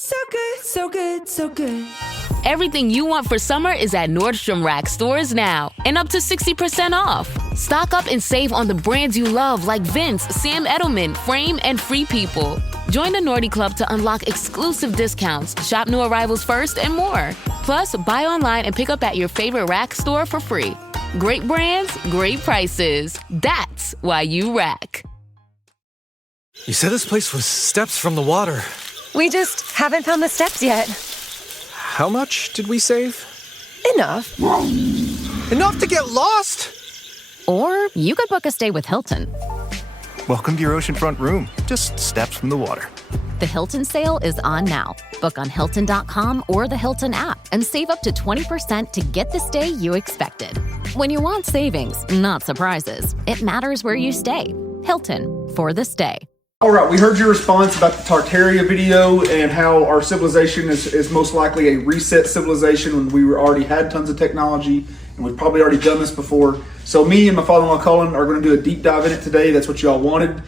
So good, so good, so good. Everything you want for summer is at Nordstrom Rack stores now and up to 60% off. Stock up and save on the brands you love like Vince, Sam Edelman, Frame, and Free People. Join the Nordy Club to unlock exclusive discounts, shop new arrivals first, and more. Plus, buy online and pick up at your favorite Rack store for free. Great brands, great prices. That's why you Rack. You said this place was steps from the water. We just haven't found the steps yet. How much did we save? Enough. Enough to get lost? Or you could book a stay with Hilton. Welcome to your oceanfront room, just steps from the water. The Hilton sale is on now. Book on Hilton.com or the Hilton app and save up to 20% to get the stay you expected. When you want savings, not surprises, it matters where you stay. Hilton, for the stay. All right, we heard your response about the Tartaria video and how our civilization is most likely a reset civilization when we already had tons of technology and we've probably already done this before. So me and my father-in-law Colin are going to do a deep dive in it today. That's what y'all wanted.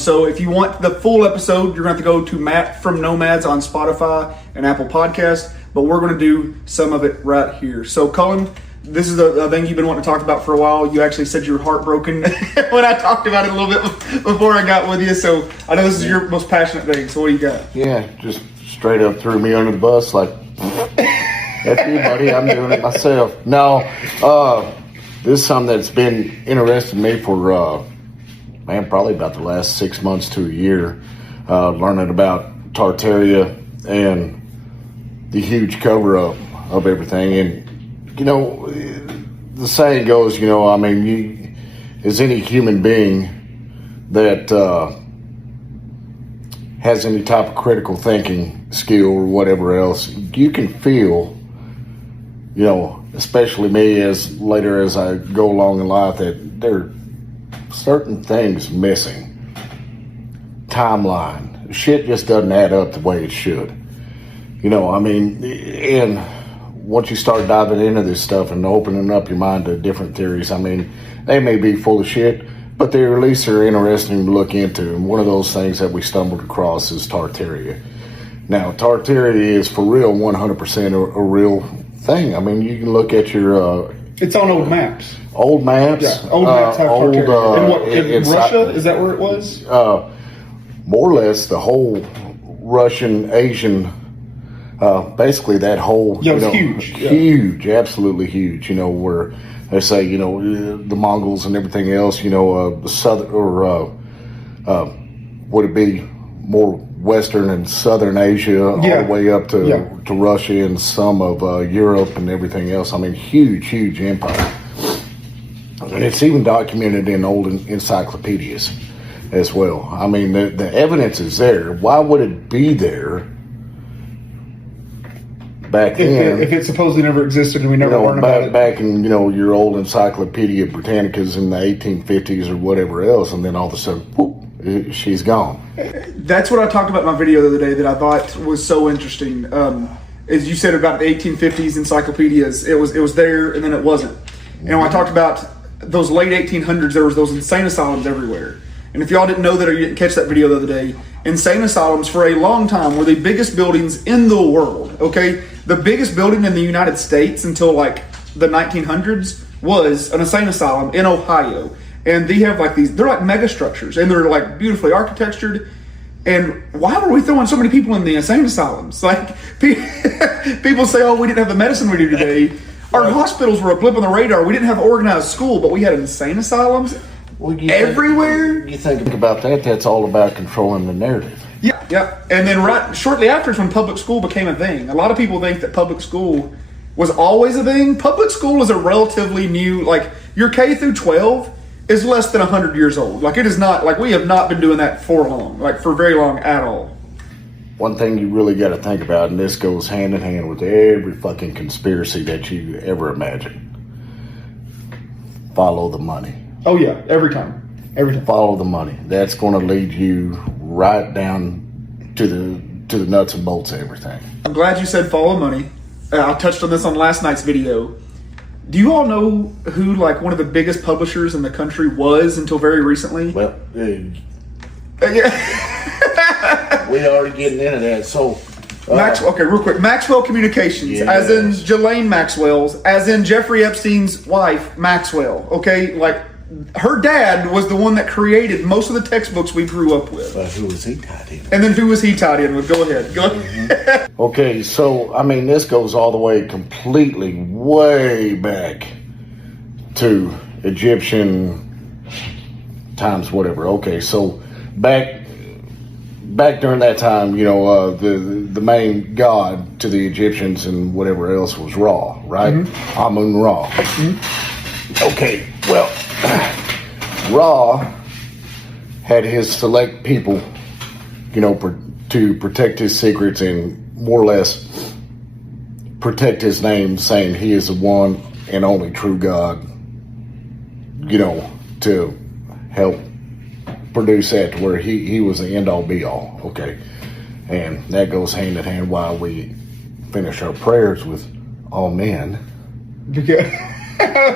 So if you want the full episode, you're going to have to go to Matt from Nomads on Spotify and Apple Podcasts, but we're going to do some of it right here. So Colin, this is a thing you've been wanting to talk about for a while. You actually said you were heartbroken when I talked about it a little bit before I got with you. So I know this is your most passionate thing. So what do you got? Yeah, just straight up threw me under the bus like, F you, buddy, I'm doing it myself. No, this is something that's been interesting me for, probably about the last 6 months to a year, learning about Tartaria and the huge cover-up of everything. And you know, the saying goes, as any human being that has any type of critical thinking skill or whatever else, you can feel, especially me as I go along in life, that there are certain things missing. Timeline. Shit just doesn't add up the way it should. And once you start diving into this stuff and opening up your mind to different theories, they may be full of shit, but they at least are interesting to look into. And one of those things that we stumbled across is Tartaria. Now, Tartaria is for real 100% a real thing. You can look at your... it's on old maps. Old maps? Yeah, old maps have Tartaria. In Russia? Is that where it was? More or less the whole Russian, Asian... basically that whole, it was huge. Huge, absolutely huge, where they say, the Mongols and everything else, the southern, or would it be more Western and Southern Asia, all the way up to Russia and some of Europe and everything else. Huge empire. And it's even documented in old encyclopedias as well. The evidence is there. Why would it be there? Back then, if it supposedly never existed and we never learned about it. Back in, your old Encyclopedia Britannicas in the 1850s or whatever else, and then all of a sudden, whoop, she's gone. That's what I talked about in my video the other day that I thought was so interesting. As you said about the 1850s encyclopedias, it was there and then it wasn't. And when I talked about those late 1800s, there was those insane asylums everywhere. And if y'all didn't know that or you didn't catch that video the other day, insane asylums for a long time were the biggest buildings in the world, okay? The biggest building in the United States until like the 1900s was an insane asylum in Ohio. And they have they're like mega structures and they're like beautifully architectured. And why were we throwing so many people in the insane asylums? People say, oh, we didn't have the medicine we do today. Our hospitals were a blip on the radar. We didn't have organized school, but we had insane asylums everywhere. You think about that, that's all about controlling the narrative. Yeah. And then shortly after is when public school became a thing. A lot of people think that public school was always a thing. Public school is a relatively new, your K through 12 is less than 100 years old. It is not, we have not been doing that for long, for very long at all. One thing you really got to think about, and this goes hand in hand with every fucking conspiracy that you ever imagine. Follow the money. Oh yeah, every time. Follow the money. That's going to lead you right down to the nuts and bolts of everything. I'm glad you said follow money. I touched on this on last night's video. Do you all know who one of the biggest publishers in the country was until very recently? Well, we already getting into that. So Okay, real quick. Maxwell Communications, Yes. as in Ghislaine Maxwell's, as in Jeffrey Epstein's wife, Maxwell. Okay, like her dad was the one that created most of the textbooks we grew up with. But who was he tied in? And then who was he tied in with? Go ahead. Go ahead. Okay, so I mean, this goes all the way completely way back to Egyptian times, whatever. Okay, so back during that time, you know, the main god to the Egyptians and whatever else was Ra, right? Amun Ra. Okay, well, Ra had his select people, you know, to protect his secrets and more or less protect his name, saying he is the one and only true God, you know, to help produce that to where he was the end all be all. Okay, and that goes hand in hand while we finish our prayers with amen.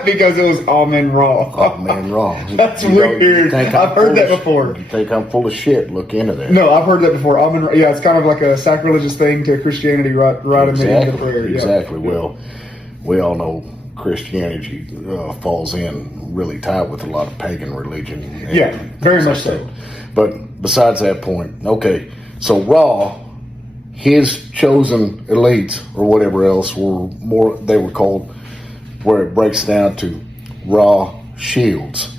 Because it was Amen Raw. Amen wrong. That's weird. I've heard that before. You think I'm full of shit? Look into that. No, I've heard that before. Amen. Yeah, it's kind of like a sacrilegious thing to Christianity, right in the end of the prayer. Exactly. Well, we all know Christianity falls in really tight with a lot of pagan religion. And Yeah, very much so. But besides that point, okay, so Ra, his chosen elites or whatever else they were called, where it breaks down to Ra shields.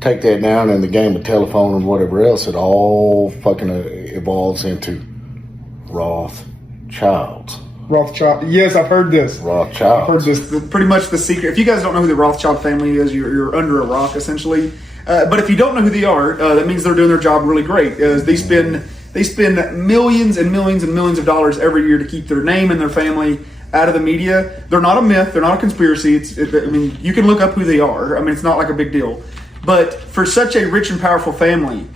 Take that down in the game of telephone and whatever else, it all fucking evolves into Rothschilds. Rothschild. Yes, I've heard this. Rothschilds. I've heard this. Pretty much the secret. If you guys don't know who the Rothschild family is, you're under a rock, essentially. But if you don't know who they are, that means they're doing their job really great. They spend millions and millions and millions of dollars every year to keep their name and their family out of the media. They're not a myth. They're not a conspiracy. I mean, you can look up who they are. I mean, it's not like a big deal. But for such a rich and powerful family,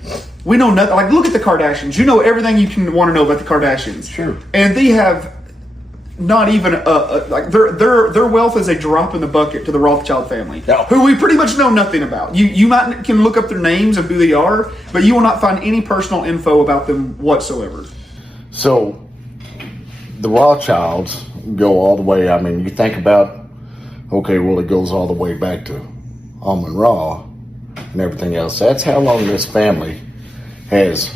we know nothing. Like, look at the Kardashians. You know everything you can want to know about the Kardashians. Sure. And they have not even like their wealth is a drop in the bucket to the Rothschild family, who we pretty much know nothing about. You can look up their names of who they are, but you will not find any personal info about them whatsoever. So the Rothschilds go all the way. I mean, you think about, okay, well, it goes all the way back to Amun Ra and everything else. That's how long this family has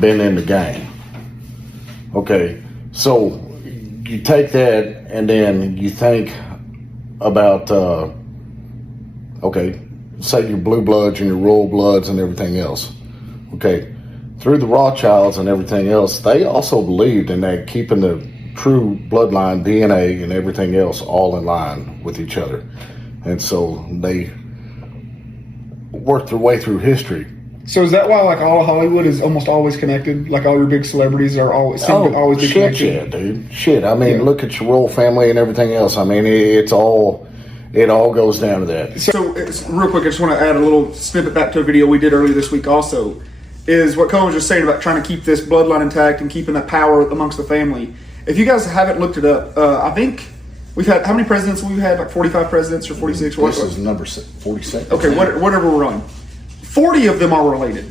been in the game. Okay, so you take that and then you think about, okay, say your blue bloods and your royal bloods and everything else. Okay, through the Rothschilds and everything else, they also believed in that, keeping the true bloodline, DNA, and everything else all in line with each other. And so they worked their way through history. So is that why, like, all of Hollywood is almost always connected? Like, all your big celebrities are always always be connected? Yeah, dude. Shit. I mean, look at your royal family and everything else. I mean, it all goes down to that. So, real quick, I just want to add a little snippet back to a video we did earlier this week also, is what Cohen was just saying about trying to keep this bloodline intact and keeping that power amongst the family. If you guys haven't looked it up, I think we've had, how many presidents have we had? Like 45 presidents or 46? This is number 46. Okay, whatever we're on. 40 of them are related.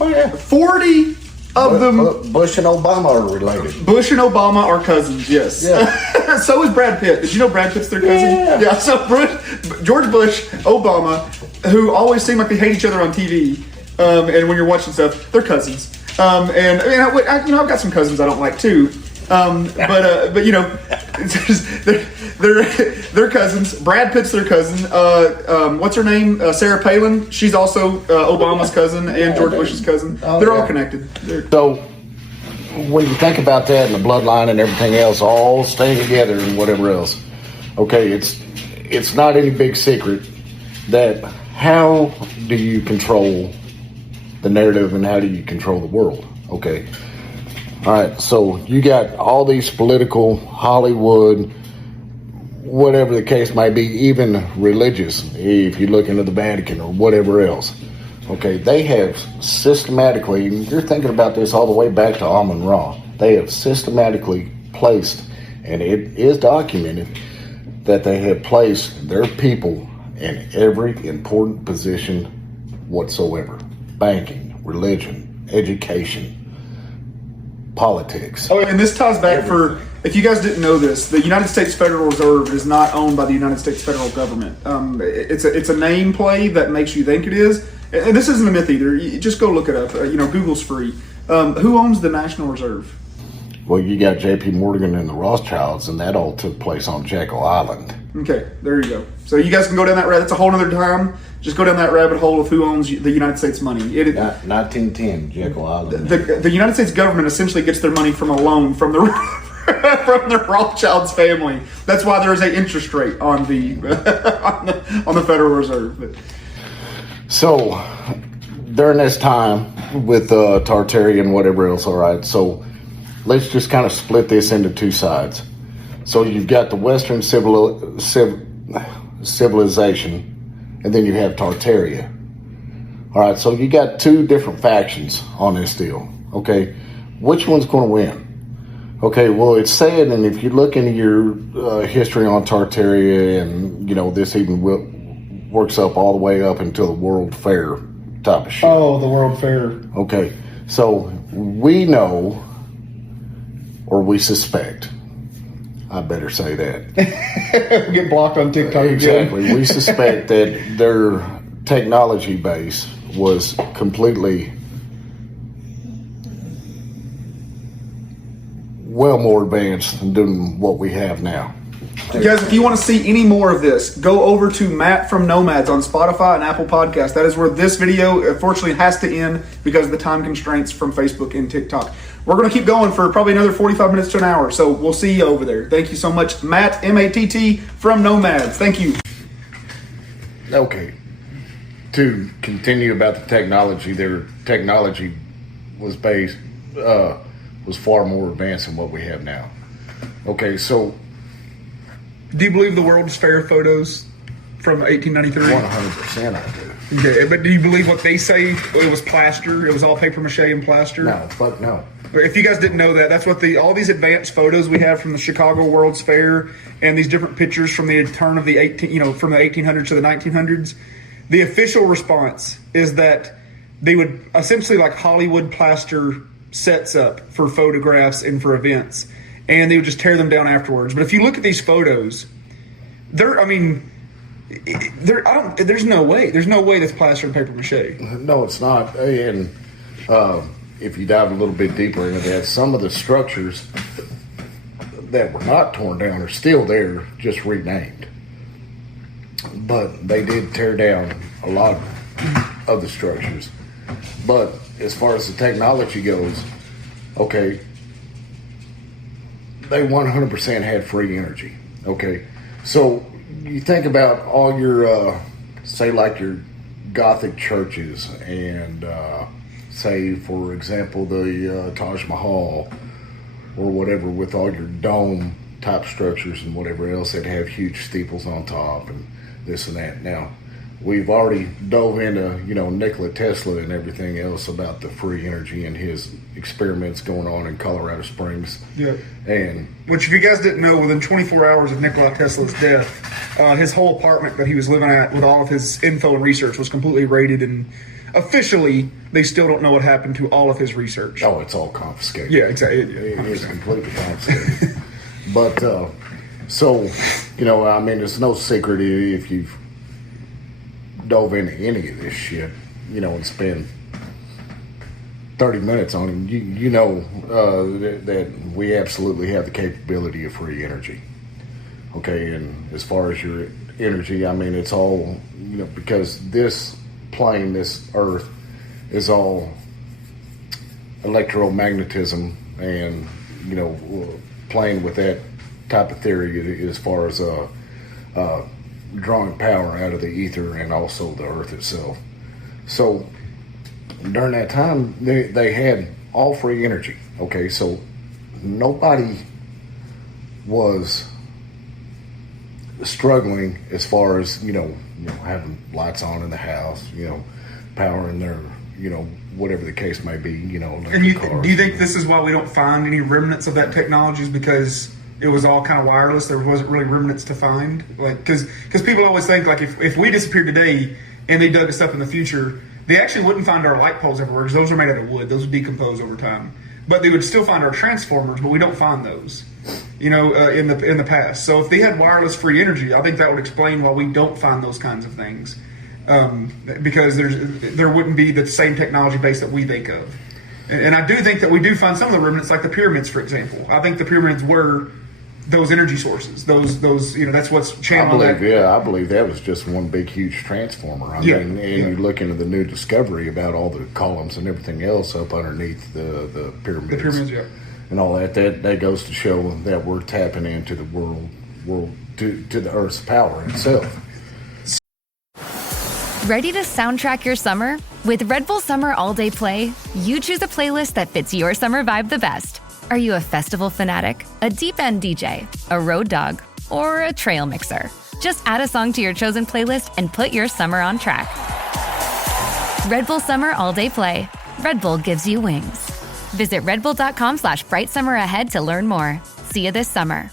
Oh, yeah. 40 of them. Bush and Obama are related. Bush and Obama are cousins, yes. Yeah. So is Brad Pitt. Did you know Brad Pitt's their cousin? Yeah. So George Bush, Obama, who always seem like they hate each other on TV, and when you're watching stuff, they're cousins. And I mean, I've got some cousins I don't like too. But you know, they're cousins. Brad Pitt's their cousin. What's her name? Sarah Palin. She's also Obama's cousin and George Bush's cousin. They're all connected. So when you think about that and the bloodline and everything else, all staying together and whatever else, okay, it's not any big secret that how do you control the narrative and how do you control the world? Okay. All right, so you got all these political, Hollywood, whatever the case might be, even religious, if you look into the Vatican or whatever else. Okay, they have systematically, you're thinking about this all the way back to Amun Ra, they have systematically placed, and it is documented, that they have placed their people in every important position whatsoever. Banking, religion, education, politics. Oh, and this ties back if you guys didn't know this, the United States Federal Reserve is not owned by the United States federal government. It's a name play that makes you think it is. And this isn't a myth either. You just go look it up. Google's free. Who owns the National Reserve? Well, you got J.P. Morgan and the Rothschilds, and that all took place on Jekyll Island. Okay, there you go. So you guys can go down that rabbit. That's a whole other time. Just go down that rabbit hole of who owns the United States money. 1910, Jekyll Island. The United States government essentially gets their money from a loan from the from the Rothschilds family. That's why there is an interest rate on the on the Federal Reserve. But. So during this time with Tartaria and whatever else, all right. So let's just kind of split this into two sides. So you've got the Western civilization, and then you have Tartaria. All right, so you got two different factions on this deal. Okay, which one's going to win? Okay, well, it's said, and if you look into your history on Tartaria, and this even works up all the way up until the World Fair type of shit. Oh, the World Fair. Okay, so we know, or we suspect. I better say that. Get blocked on TikTok. Exactly. We suspect that their technology base was completely well more advanced than what we have now. Guys, if you want to see any more of this, go over to Matt from Nomads on Spotify and Apple Podcasts. That is where this video, unfortunately, has to end because of the time constraints from Facebook and TikTok. We're going to keep going for probably another 45 minutes to an hour, so we'll see you over there. Thank you so much, Matt, M-A-T-T, from Nomads. Thank you. Okay. To continue about the technology, their technology was was far more advanced than what we have now. Okay, so... Do you believe the World's Fair photos from 1893? 100% I do. Okay, but do you believe what they say? It was plaster. It was all paper mache and plaster. No, fuck no. If you guys didn't know that, that's what all these advanced photos we have from the Chicago World's Fair and these different pictures from the turn of the from the 1800s to the 1900s. The official response is that they would essentially like Hollywood plaster sets up for photographs and for events, and they would just tear them down afterwards. But if you look at these photos, there's no way that's plaster and paper mache. No, it's not. And if you dive a little bit deeper into that, some of the structures that were not torn down are still there, just renamed. But they did tear down a lot of the structures. But as far as the technology goes, okay, they 100% had free energy. Okay, so you think about all your, say, like your Gothic churches and, say, for example, the Taj Mahal or whatever, with all your dome type structures and whatever else that have huge steeples on top and this and that. Now, we've already dove into, Nikola Tesla and everything else about the free energy and his experiments going on in Colorado Springs. Yeah. And which, if you guys didn't know, within 24 hours of Nikola Tesla's death, his whole apartment that he was living at with all of his info and research was completely raided, and officially, they still don't know what happened to all of his research. Oh, it's all confiscated. Yeah, exactly. It is completely confiscated. But, so, I mean, it's no secret if you've dove into any of this shit, and spend 30 minutes on it, you know that we absolutely have the capability of free energy. Okay, and as far as your energy, I mean, it's all, because this plane, this Earth, is all electromagnetism and, playing with that type of theory as far as drawing power out of the ether and also the Earth itself. So during that time, they had all free energy. Okay, so nobody was struggling as far as having lights on in the house, powering their whatever the case may be, And do you think this is why we don't find any remnants of that technology? Is because it was all kind of wireless? There wasn't really remnants to find, because people always think if we disappeared today and they dug us up in the future, they actually wouldn't find our light poles everywhere because those are made out of wood. Those would decompose over time. but they would still find our transformers, but we don't find those, in the past. So if they had wireless free energy, I think that would explain why we don't find those kinds of things, because there wouldn't be the same technology base that we think of. And I do think that we do find some of the remnants, like the pyramids, for example. I think the pyramids were those energy sources. Those that's what's channeled. I believe that was just one big, huge transformer. You look into the new discovery about all the columns and everything else up underneath the pyramids. The pyramids, yeah. And all that goes to show that we're tapping into the world to the Earth's power itself. Ready to soundtrack your summer? With Red Bull Summer All Day Play, you choose a playlist that fits your summer vibe the best. Are you a festival fanatic, a deep end DJ, a road dog, or a trail mixer? Just add a song to your chosen playlist and put your summer on track. Red Bull Summer All Day Play. Red Bull gives you wings. Visit redbull.com/brightsummer ahead to learn more. See you this summer.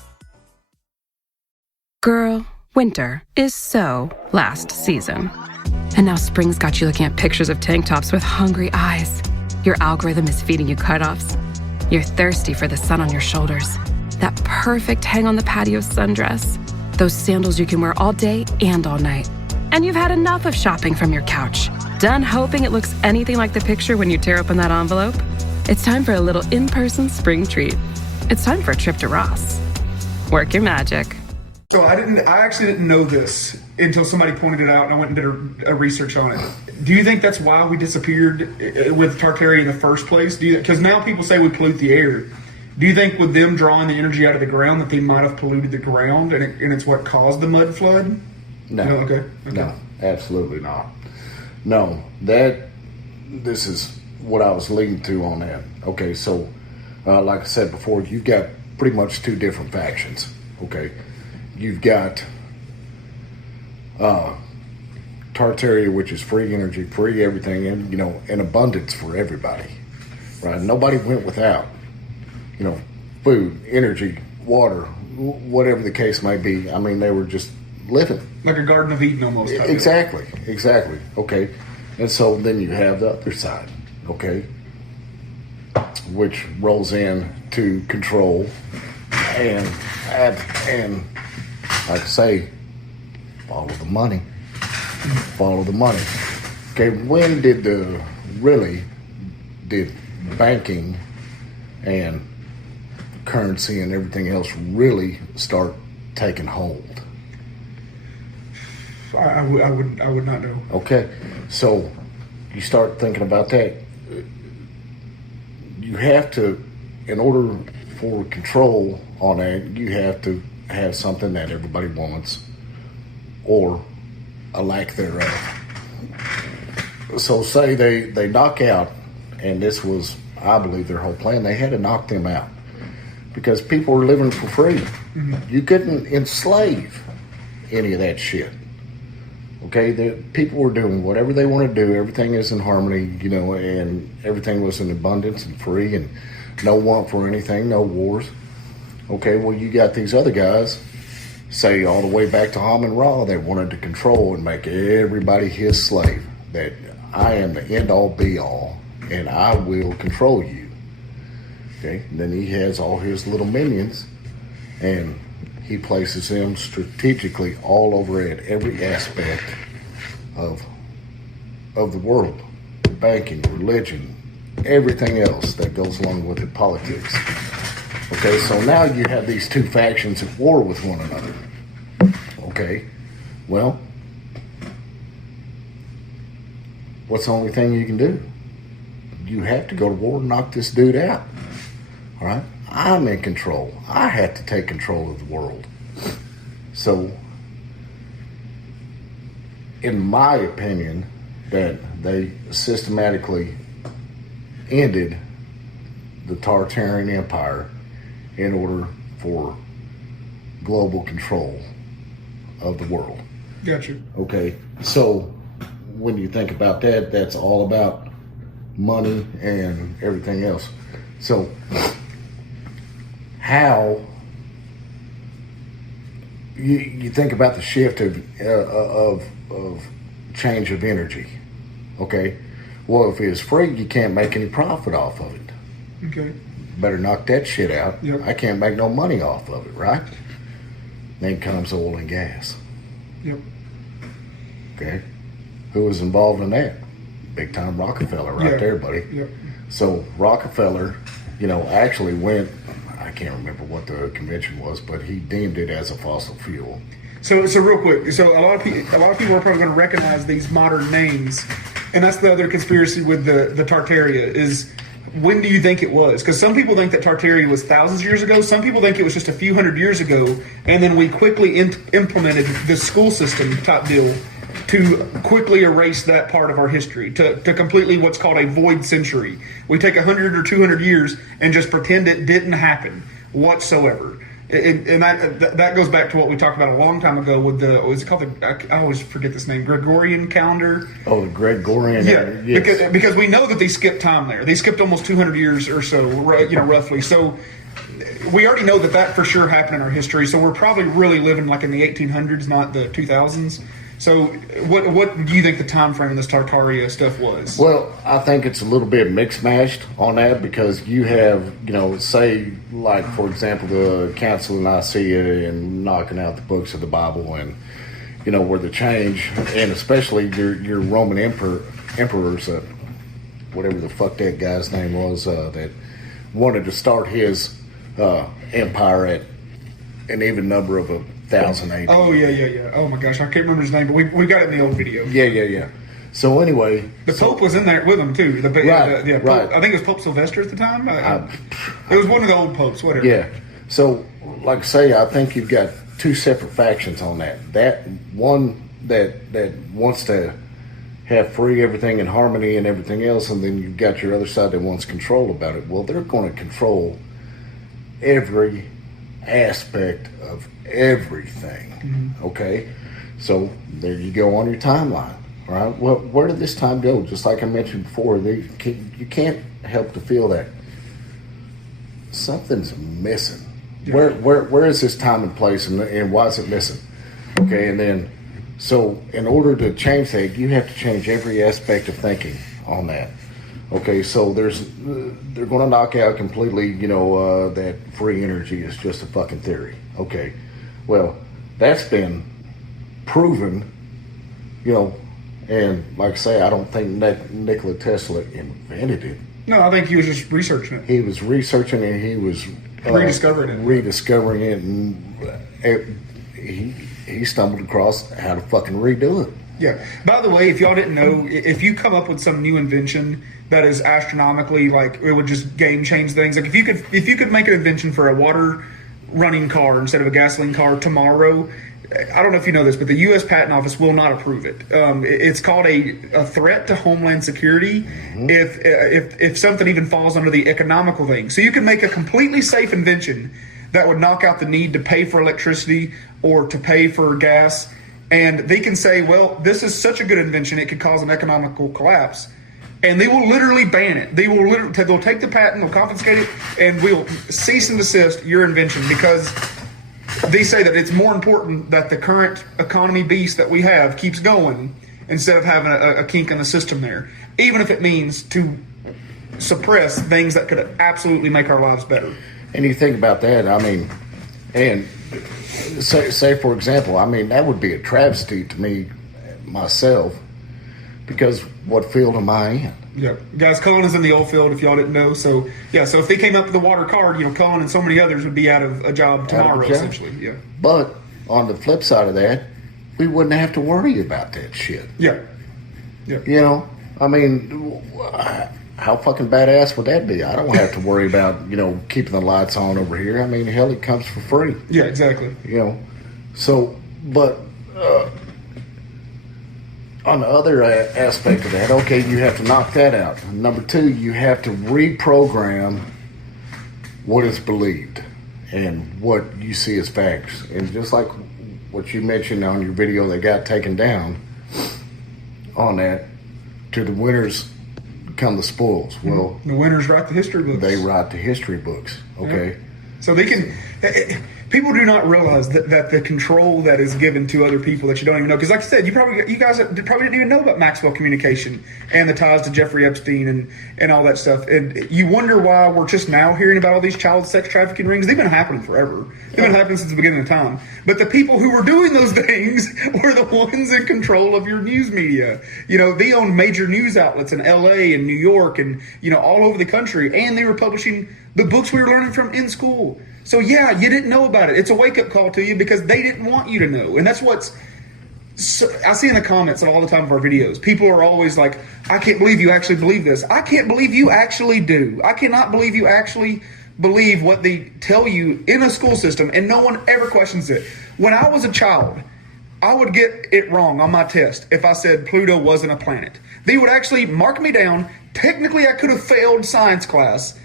Girl, winter is so last season. And now spring's got you looking at pictures of tank tops with hungry eyes. Your algorithm is feeding you cutoffs. You're thirsty for the sun on your shoulders. That perfect hang on the patio sundress. Those sandals you can wear all day and all night. And you've had enough of shopping from your couch. Done hoping it looks anything like the picture when you tear open that envelope? It's time for a little in-person spring treat. It's time for a trip to Ross. Work your magic. So I actually didn't know this until somebody pointed it out, and I went and did a research on it. Do you think that's why we disappeared with Tartaria in the first place? Because now people say we pollute the air. Do you think with them drawing the energy out of the ground that they might have polluted the ground, and it's what caused the mud flood? No. Okay. No, absolutely not. No, this is what I was leading to on that. Okay, so like I said before, you've got pretty much two different factions. Okay. You've got Tartaria, which is free energy, free everything, and in abundance for everybody, right? Nobody went without, food, energy, water, whatever the case may be. I mean, they were just living like a Garden of Eden almost. Exactly. Okay, and so then you have the other side, okay, which rolls in to control and like I say, follow the money. Okay, when did banking and currency and everything else really start taking hold? I would not know. Okay, so you start thinking about that. You have to, in order for control on that, you have to have something that everybody wants or a lack thereof. So say they knock out, and this was, I believe, their whole plan. They had to knock them out because people were living for free. Mm-hmm. You couldn't enslave any of that shit. Okay, the people were doing whatever they want to do. Everything is in harmony, and everything was in abundance and free, and no want for anything, no wars. Okay, well, you got these other guys, say all the way back to Haman Ra, they wanted to control and make everybody his slave. That I am the end-all, be-all, and I will control you. Okay, and then he has all his little minions, and he places them strategically all over at every aspect of the world. Banking, religion, everything else that goes along with it, politics. Okay, so now you have these two factions at war with one another. Okay, well, what's the only thing you can do? You have to go to war and knock this dude out. All right? I'm in control. I have to take control of the world. So, in my opinion, that they systematically ended the Tartarian Empire in order for global control of the world. Gotcha. Okay, so when you think about that, that's all about money and everything else. So how you think about the shift of change of energy. Okay, well, if it's free, you can't make any profit off of it. Okay. Better knock that shit out. Yep. I can't make no money off of it, right? Then comes oil and gas. Yep. Okay. Who was involved in that? Big time Rockefeller right there, buddy. Yep. So Rockefeller, actually went, I can't remember what the convention was, but he deemed it as a fossil fuel. So real quick, so a lot of people are probably going to recognize these modern names, and that's the other conspiracy with the Tartaria is, when do you think it was? Because some people think that Tartaria was thousands of years ago. Some people think it was just a few hundred years ago, and then we quickly implemented the school system type deal to quickly erase that part of our history, to completely what's called a void century. We take 100 or 200 years and just pretend it didn't happen whatsoever. And that goes back to what we talked about a long time ago with what's it called? I always forget this name. Gregorian calendar. Oh, the Gregorian. Yeah, yes. because we know that they skipped time there. They skipped almost 200 years or so, roughly. So we already know that for sure happened in our history. So we're probably really living like in the 1800s, not the 2000s. So what do you think the time frame of this Tartaria stuff was? Well, I think it's a little bit mixed matched on that, because you have, say, like, for example, the Council of Nicaea and knocking out the books of the Bible, and, where the change, and especially your Roman emperors, whatever the fuck that guy's name was, that wanted to start his empire at an even number of 1,000 AD. Oh, yeah. Oh, my gosh. I can't remember his name, but we got it in the old video. Yeah. So, anyway. The Pope was in there with him, too. Right. Pope, I think it was Pope Sylvester at the time. It was one of the old popes, whatever. Yeah. So, like I say, I think you've got two separate factions on that. That one that wants to have free everything and harmony and everything else, and then you've got your other side that wants control about it. Well, they're going to control every aspect of everything. Mm-hmm. Okay, so there you go on your timeline. All right, well, where did this time go? Just like I mentioned before, you can't help to feel that something's missing. Yeah. Where is this time and place, and why is it missing? Okay, and then so in order to change that, you have to change every aspect of thinking on that. Okay, so they're going to knock out completely, that free energy is just a fucking theory. Okay, well, that's been proven, and like I say, I don't think Nikola Tesla invented it. No, I think he was just researching it. He was researching it, he was rediscovering it, and he stumbled across how to fucking redo it. Yeah. By the way, if y'all didn't know, if you come up with some new invention that is astronomically, like, it would just game change things. Like if you could make an invention for a water running car instead of a gasoline car tomorrow, I don't know if you know this, but the U.S. Patent Office will not approve it. It's called a threat to Homeland Security. Mm-hmm. If something even falls under the economical thing. So you can make a completely safe invention that would knock out the need to pay for electricity or to pay for gas. And they can say, well, this is such a good invention, it could cause an economical collapse. And they will literally ban it. They'll take the patent, they'll confiscate it, and we'll cease and desist your invention, because they say that it's more important that the current economy beast that we have keeps going instead of having a kink in the system there, even if it means to suppress things that could absolutely make our lives better. And you think about that, I mean, and say for example, I mean, that would be a travesty to me, myself, because what field am I in? Yeah, guys, Cullen is in the oil field, if y'all didn't know. So, yeah, so if they came up with the water card, Cullen and so many others would be out of a job tomorrow, essentially. Yeah. But on the flip side of that, we wouldn't have to worry about that shit. Yeah. I mean, how fucking badass would that be? I don't have to worry about, keeping the lights on over here. I mean, hell, it comes for free. Yeah, exactly. So, but on the other aspect of that, okay, you have to knock that out. Number two, you have to reprogram what is believed and what you see as facts. And just like what you mentioned on your video that got taken down on that, to the winners come the spoils. Well, the winners write the history books. They write the history books, okay? Yeah. So they can... people do not realize that the control that is given to other people that you don't even know. Because, like I said, you guys probably didn't even know about Maxwell communication and the ties to Jeffrey Epstein and all that stuff. And you wonder why we're just now hearing about all these child sex trafficking rings. They've been happening forever. They've been happening since the beginning of time. But the people who were doing those things were the ones in control of your news media. You know, they owned major news outlets in L.A. and New York and, you know, all over the country. And they were publishing the books we were learning from in school. So, yeah, you didn't know about it. It's a wake-up call to you because they didn't want you to know. And that's what's I see in the comments all the time of our videos. People are always like, I can't believe you actually believe this. I can't believe you actually do. I cannot believe you actually believe what they tell you in a school system and no one ever questions it. When I was a child, I would get it wrong on my test if I said Pluto wasn't a planet. They would actually mark me down. Technically, I could have failed science class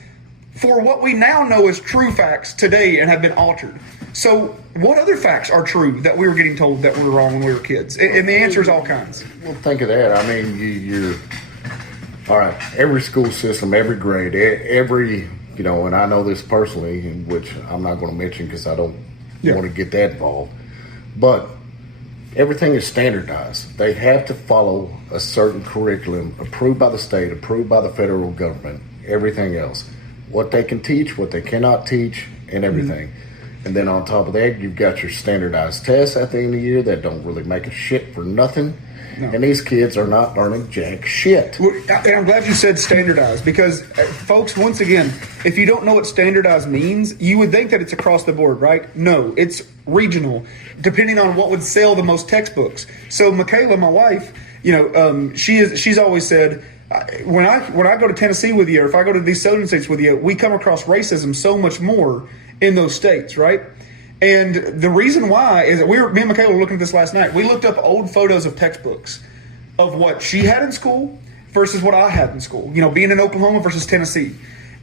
for what we now know as true facts today and have been altered. So what other facts are true that we were getting told that were wrong when we were kids? And the answer is all kinds. Well, think of that. I mean, you're all right. Every school system, every grade, every, you know, and I know this personally, which I'm not going to mention because I don't want to get that involved. But everything is standardized. They have to follow a certain curriculum approved by the state, approved by the federal government, everything else. What they can teach, what they cannot teach, and everything. And then on top of that, you've got your standardized tests at the end of the year that don't really make a shit for nothing. No. And these kids are not learning jack shit. Well, and I'm glad you said standardized because, folks, once again, if you don't know what standardized means, you would think that it's across the board, right? No, it's regional, depending on what would sell the most textbooks. So Michaela, my wife, you know, she's always said, when I go to Tennessee with you, or if I go to these southern states with you, we come across racism so much more in those states, right? And the reason why is that me and Michaela were looking at this last night. We looked up old photos of textbooks of what she had in school versus what I had in school. You know, being in Oklahoma versus Tennessee.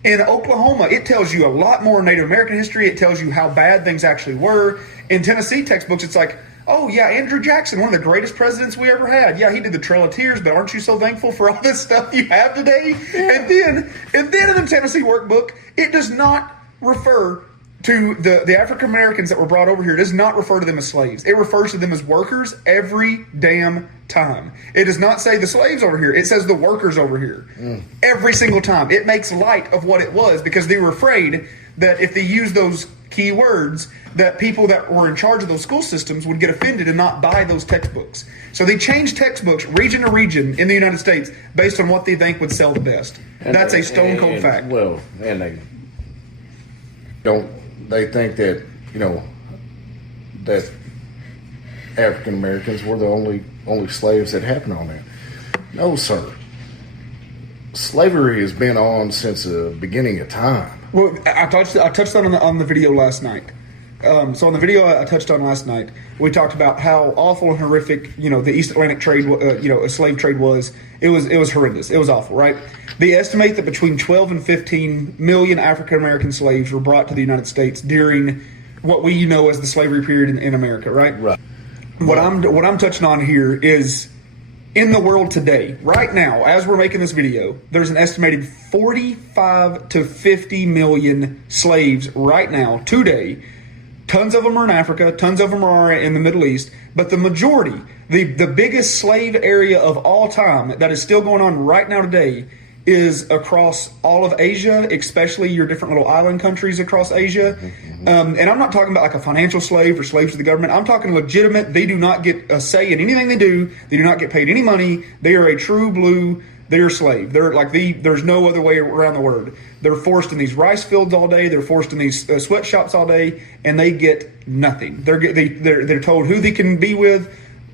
In Oklahoma, it tells you a lot more Native American history. It tells you how bad things actually were. In Tennessee textbooks, it's like, oh, yeah, Andrew Jackson, one of the greatest presidents we ever had. Yeah, he did the Trail of Tears, but aren't you so thankful for all this stuff you have today? Yeah. And then in the Tennessee workbook, it does not refer to the African Americans that were brought over here. It does not refer to them as slaves. It refers to them as workers every damn time. It does not say the slaves over here. It says the workers over here. Every single time. It makes light of what it was because they were afraid that if they used those key words, that people that were in charge of those school systems would get offended and not buy those textbooks. So they changed textbooks region to region in the United States based on what they think would sell the best. That's a stone cold fact. Well, and they think that, you know, that African Americans were the only slaves that happened on that. No, sir. Slavery has been on since the beginning of time. Well, I touched on the video last night. So on the video I touched on last night, we talked about how awful and horrific, you know, the East Atlantic trade, a slave trade was. It was horrendous. It was awful, right? They estimate that between 12 and 15 million African American slaves were brought to the United States during what we know as the slavery period in America, right? Right. What I'm touching on here is in the world today, right now, as we're making this video, there's an estimated 45 to 50 million slaves right now, today. Tons of them are in Africa, tons of them are in the Middle East, but the majority, the biggest slave area of all time that is still going on right now today is across all of Asia, especially your different little island countries across Asia. And I'm not talking about like a financial slave or slaves to the government. I'm talking legitimate. They do not get a say in anything they do. They do not get paid any money. They are a true blue. They're a slave. They're like there's no other way around the word. They're forced in these rice fields all day. They're forced in these sweatshops all day, and they get nothing. They're told who they can be with,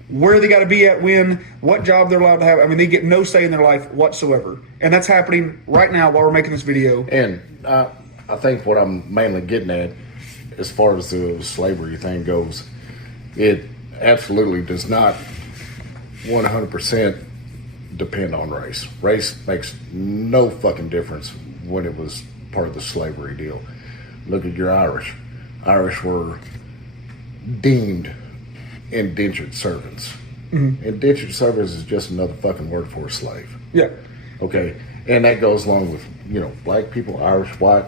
where they got to be at when, what job they're allowed to have. I mean, they get no say in their life whatsoever. And that's happening right now while we're making this video. And I think what I'm mainly getting at, as far as the slavery thing goes, it absolutely does not 100% depend on race. Race makes no fucking difference when it was part of the slavery deal. Look at your Irish. Irish were deemed indentured servants. Indentured servants is just another fucking word for a slave. Yeah. Okay. And that goes along with, you know, black people, Irish, white,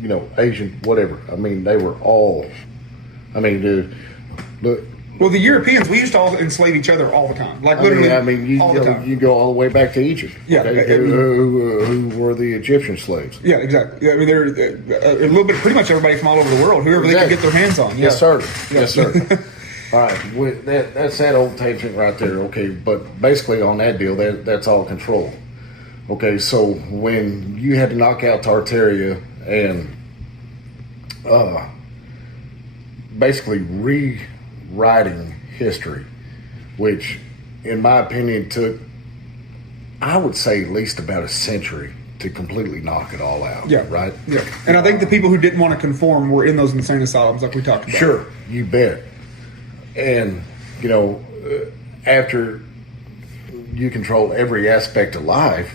you know, Asian, whatever. I mean, they were all I mean, dude, look. Well, the Europeans, we used to all enslave each other all the time. Like, literally, you go all the way back to Egypt. Yeah. Okay? Who were the Egyptian slaves? Yeah, exactly. I mean, they're a little bit, pretty much everybody from all over the world, whoever they could get their hands on. Yeah. Yes, sir. Yes, sir. All right, that's that old tangent right there. Okay, but basically on that deal, that's all control. Okay, so when you had to knock out Tartaria and basically rewriting history, which in my opinion took, I would say, at least about a century to completely knock it all out. Yeah. Right? Yeah. And I think the people who didn't want to conform were in those insane asylums like we talked about. Sure, you bet. And, you know, after you control every aspect of life,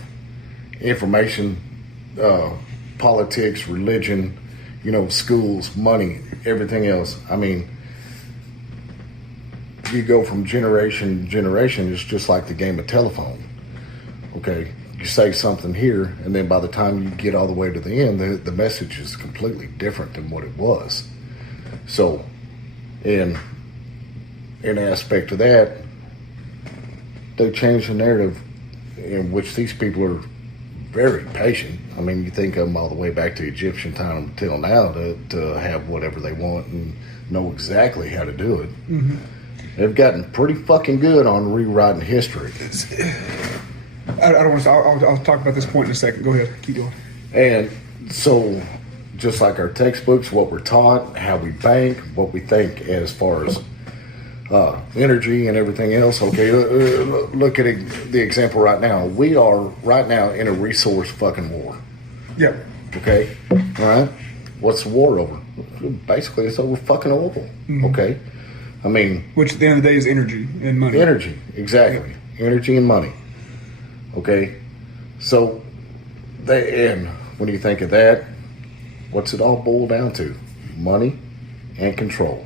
information, politics, religion, you know, schools, money, everything else. I mean, you go from generation to generation. It's just like the game of telephone. Okay, you say something here, and then by the time you get all the way to the end, the message is completely different than what it was. So, in aspect of that, they changed the narrative in which these people are very patient. I mean, you think of them all the way back to Egyptian time until now to have whatever they want and know exactly how to do it. Mm-hmm. They've gotten pretty fucking good on rewriting history. I don't want to. I'll talk about this point in a second. Go ahead. Keep going. And so, just like our textbooks, what we're taught, how we bank, what we think as far as energy and everything else. Okay, look at the example right now. We are right now in a resource fucking war. Yeah. Okay. All right. What's the war over? Basically, it's over fucking oil. Mm-hmm. Okay. I mean, which at the end of the day is energy and money. Energy, exactly. Yeah. Energy and money. Okay. So, and when you think of that, what's it all boil down to? Money and control.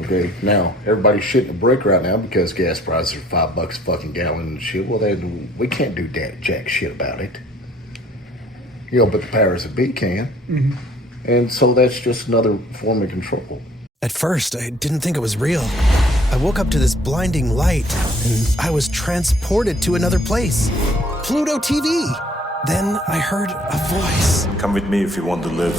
Okay, now everybody's shitting a brick right now because gas prices are $5 a fucking gallon and shit. Well, we can't do jack shit about it. You know, but the powers that be can. Mm-hmm. And so that's just another form of control. At first, I didn't think it was real. I woke up to this blinding light, and I was transported to another place. Pluto TV. Then I heard a voice. Come with me if you want to live.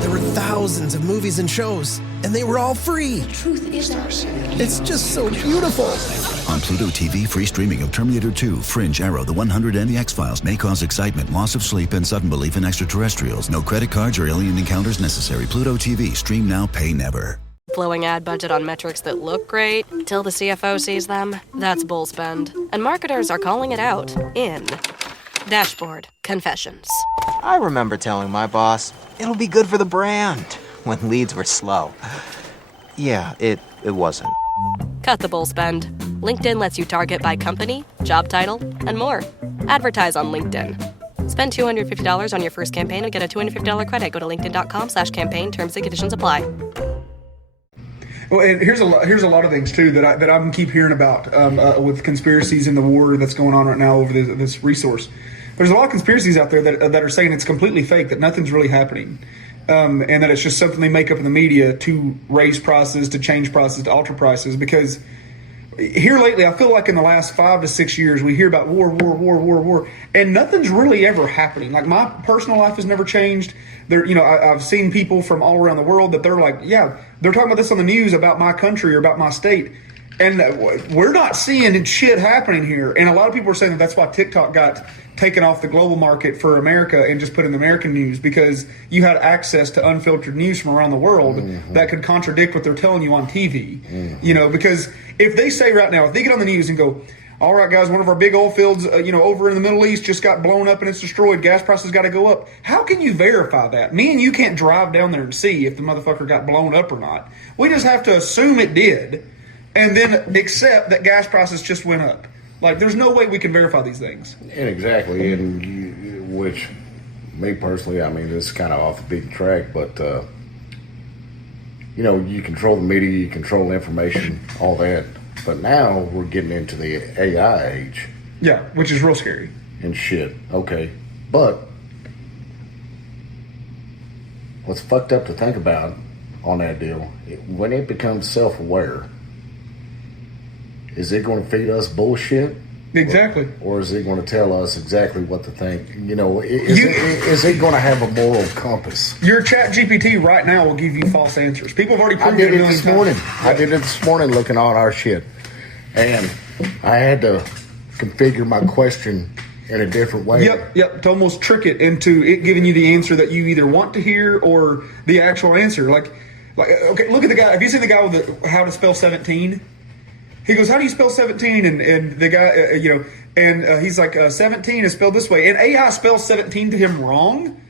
There were thousands of movies and shows, and they were all free. The truth is ours. It's just so beautiful. On Pluto TV, free streaming of Terminator 2, Fringe, Arrow, The 100, and The X-Files may cause excitement, loss of sleep, and sudden belief in extraterrestrials. No credit cards or alien encounters necessary. Pluto TV. Stream now, pay never. Flowing ad budget on metrics that look great till the CFO sees them. That's bull spend. And marketers are calling it out in Dashboard Confessions. I remember telling my boss, it'll be good for the brand, when leads were slow. Yeah, it wasn't. Cut the bull spend. LinkedIn lets you target by company, job title, and more. Advertise on LinkedIn. Spend $250 on your first campaign and get a $250 credit. Go to linkedin.com/campaign. Terms and conditions apply. Well, and here's a lot of things too that I keep hearing about with conspiracies in the war that's going on right now over this resource. There's a lot of conspiracies out there that are saying it's completely fake, that nothing's really happening, and that it's just something they make up in the media to raise prices, to change prices, to alter prices. Because here lately, I feel like in the last 5 to 6 years, we hear about war, and nothing's really ever happening. Like, my personal life has never changed. I've seen people from all around the world that they're like, yeah, they're talking about this on the news about my country or about my state, and we're not seeing shit happening here. And a lot of people are saying that's why TikTok got taken off the global market for America and just put in the American news, because you had access to unfiltered news from around the world that could contradict what they're telling you on TV. Because if they say right now, if they get on the news and go, all right, guys, one of our big oil fields, over in the Middle East just got blown up and it's destroyed. Gas prices got to go up. How can you verify that? Me and you can't drive down there and see if the motherfucker got blown up or not. We just have to assume it did and then accept that gas prices just went up. Like, there's no way we can verify these things. And exactly, which, me personally, I mean, this is kind of off the beaten track, but, you control the media, you control the information, all that. But now we're getting into the AI age. Yeah, which is real scary. And shit. Okay. But what's fucked up to think about on that deal. When it becomes self-aware, is it going to feed us bullshit? Exactly. Or is it going to tell us exactly what to think? You know, is it going to have a moral compass? Your chat GPT right now will give you false answers. People have already proved it a million times. I did it this morning looking on our shit. And I had to configure my question in a different way. Yep. To almost trick it into it giving you the answer that you either want to hear or the actual answer. Like, okay, look at the guy. Have you seen the guy with how to spell 17? He goes, how do you spell 17? And the guy, he's like, 17 is spelled this way. And AI spells 17 to him wrong.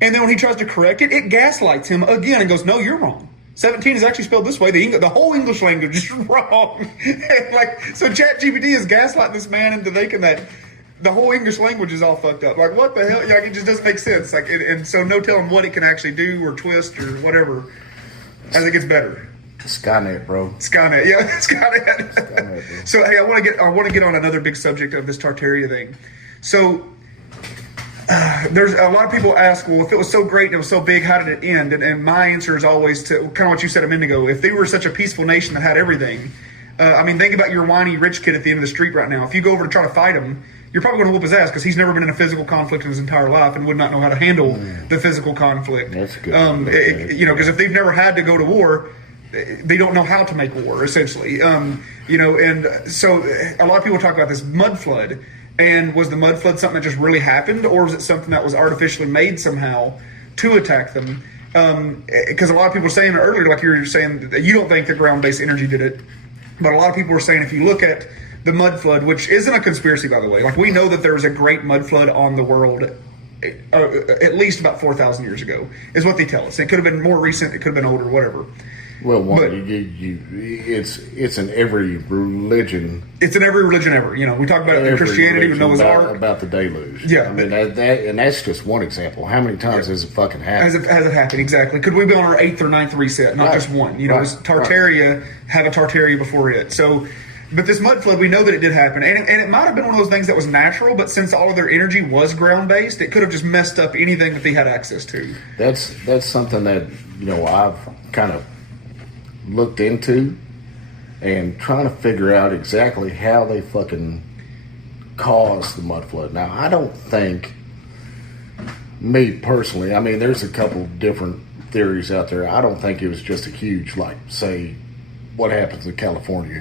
And then when he tries to correct it, it gaslights him again and goes, no, you're wrong. 17 is actually spelled this way. The whole English language is wrong. So ChatGPT is gaslighting this man into thinking that the whole English language is all fucked up. Like, what the hell? Like, it just doesn't make sense. Like, and so no telling what it can actually do or twist or whatever as it gets better. Skynet, bro. Skynet. Skynet, so hey, I want to get on another big subject of this Tartaria thing. So there's a lot of people ask, well, if it was so great and it was so big, how did it end? And my answer is always to kind of what you said a minute ago. If they were such a peaceful nation that had everything, think about your whiny rich kid at the end of the street right now. If you go over to try to fight him, you're probably going to whoop his ass because he's never been in a physical conflict in his entire life and would not know how to handle the physical conflict. That's good. Because if they've never had to go to war, they don't know how to make war, essentially. And so a lot of people talk about this mud flood. And was the mud flood something that just really happened, or was it something that was artificially made somehow to attack them? Because a lot of people were saying earlier, like you were saying, that you don't think the ground-based energy did it. But a lot of people were saying if you look at the mud flood, which isn't a conspiracy, by the way, like we know that there was a great mud flood on the world at least about 4,000 years ago, is what they tell us. It could have been more recent, it could have been older, whatever. Well, it's in every religion. It's in every religion ever. We talk about it in Christianity with Noah's Ark. About the deluge. Yeah. I mean, and that's just one example. How many times has it fucking happened? Has it happened, exactly. Could we be on our 8th or 9th reset, not just one? Is Tartaria, have a Tartaria before it. So, but this mud flood, we know that it did happen. And it might have been one of those things that was natural, but since all of their energy was ground-based, it could have just messed up anything that they had access to. That's something that, I've kind of looked into and trying to figure out exactly how they fucking caused the mud flood. Now, I don't think, me personally, there's a couple different theories out there. I don't think it was just a huge, say, what happens in California,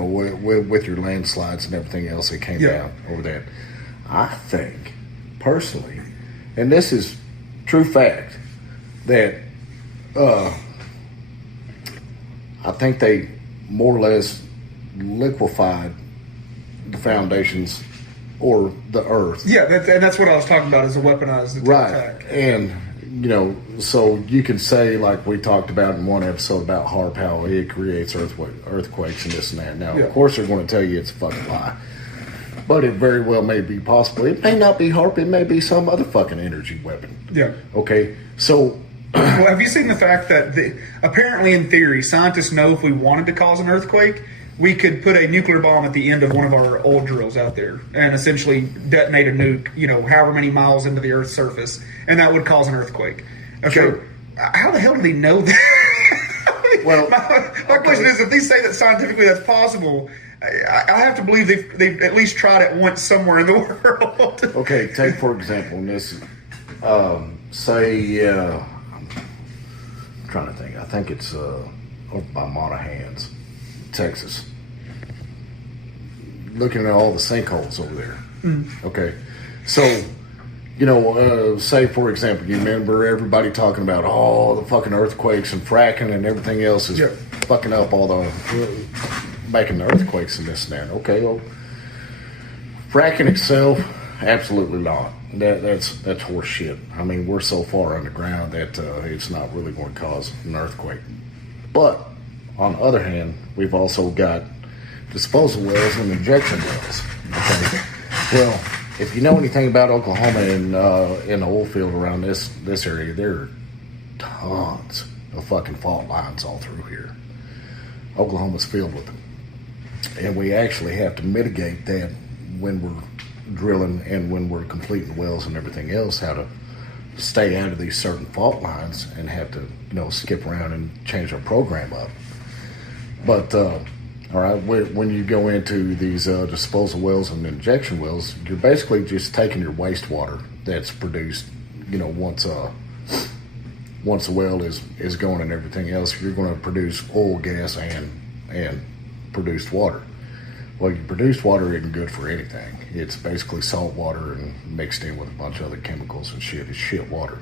with your landslides and everything else that came down over that. I think, personally, and this is true fact, that I think they more or less liquefied the foundations or the earth. Yeah, that's what I was talking about, is a weaponized attack. And, so you can say, like we talked about in one episode about HAARP, how it creates earthquakes and this and that. Now, of course, they're going to tell you it's a fucking lie. But it very well may be possible. It may not be HAARP. It may be some other fucking energy weapon. Yeah. Okay, so... Well, have you seen the fact that apparently in theory, scientists know if we wanted to cause an earthquake, we could put a nuclear bomb at the end of one of our oil drills out there and essentially detonate a nuke, however many miles into the Earth's surface, and that would cause an earthquake. Okay. Sure. How the hell do they know that? Well, my question is, if they say that scientifically that's possible, I have to believe they've at least tried it once somewhere in the world. Okay, take for example, in this, trying to think. I think it's over by Monahans, Texas. Looking at all the sinkholes over there. Okay, so say for example, you remember everybody talking about all the fucking earthquakes and fracking and everything else is fucking up all the making the earthquakes and this and that. Okay, well, fracking itself, absolutely not. That's horse shit. We're so far underground that it's not really going to cause an earthquake. But on the other hand, we've also got disposal wells and injection wells. Okay. Well, if you know anything about Oklahoma and in the oil field around this area, there are tons of fucking fault lines all through here. Oklahoma's filled with them, and we actually have to mitigate that when we're drilling and when we're completing wells and everything else, how to stay out of these certain fault lines and have to, skip around and change our program up. But, all right, when you go into these disposal wells and injection wells, you're basically just taking your wastewater that's produced, once the well is going and everything else, you're going to produce oil, gas, and produced water. Well, your produced water isn't good for anything. It's basically salt water and mixed in with a bunch of other chemicals and shit. It's shit water.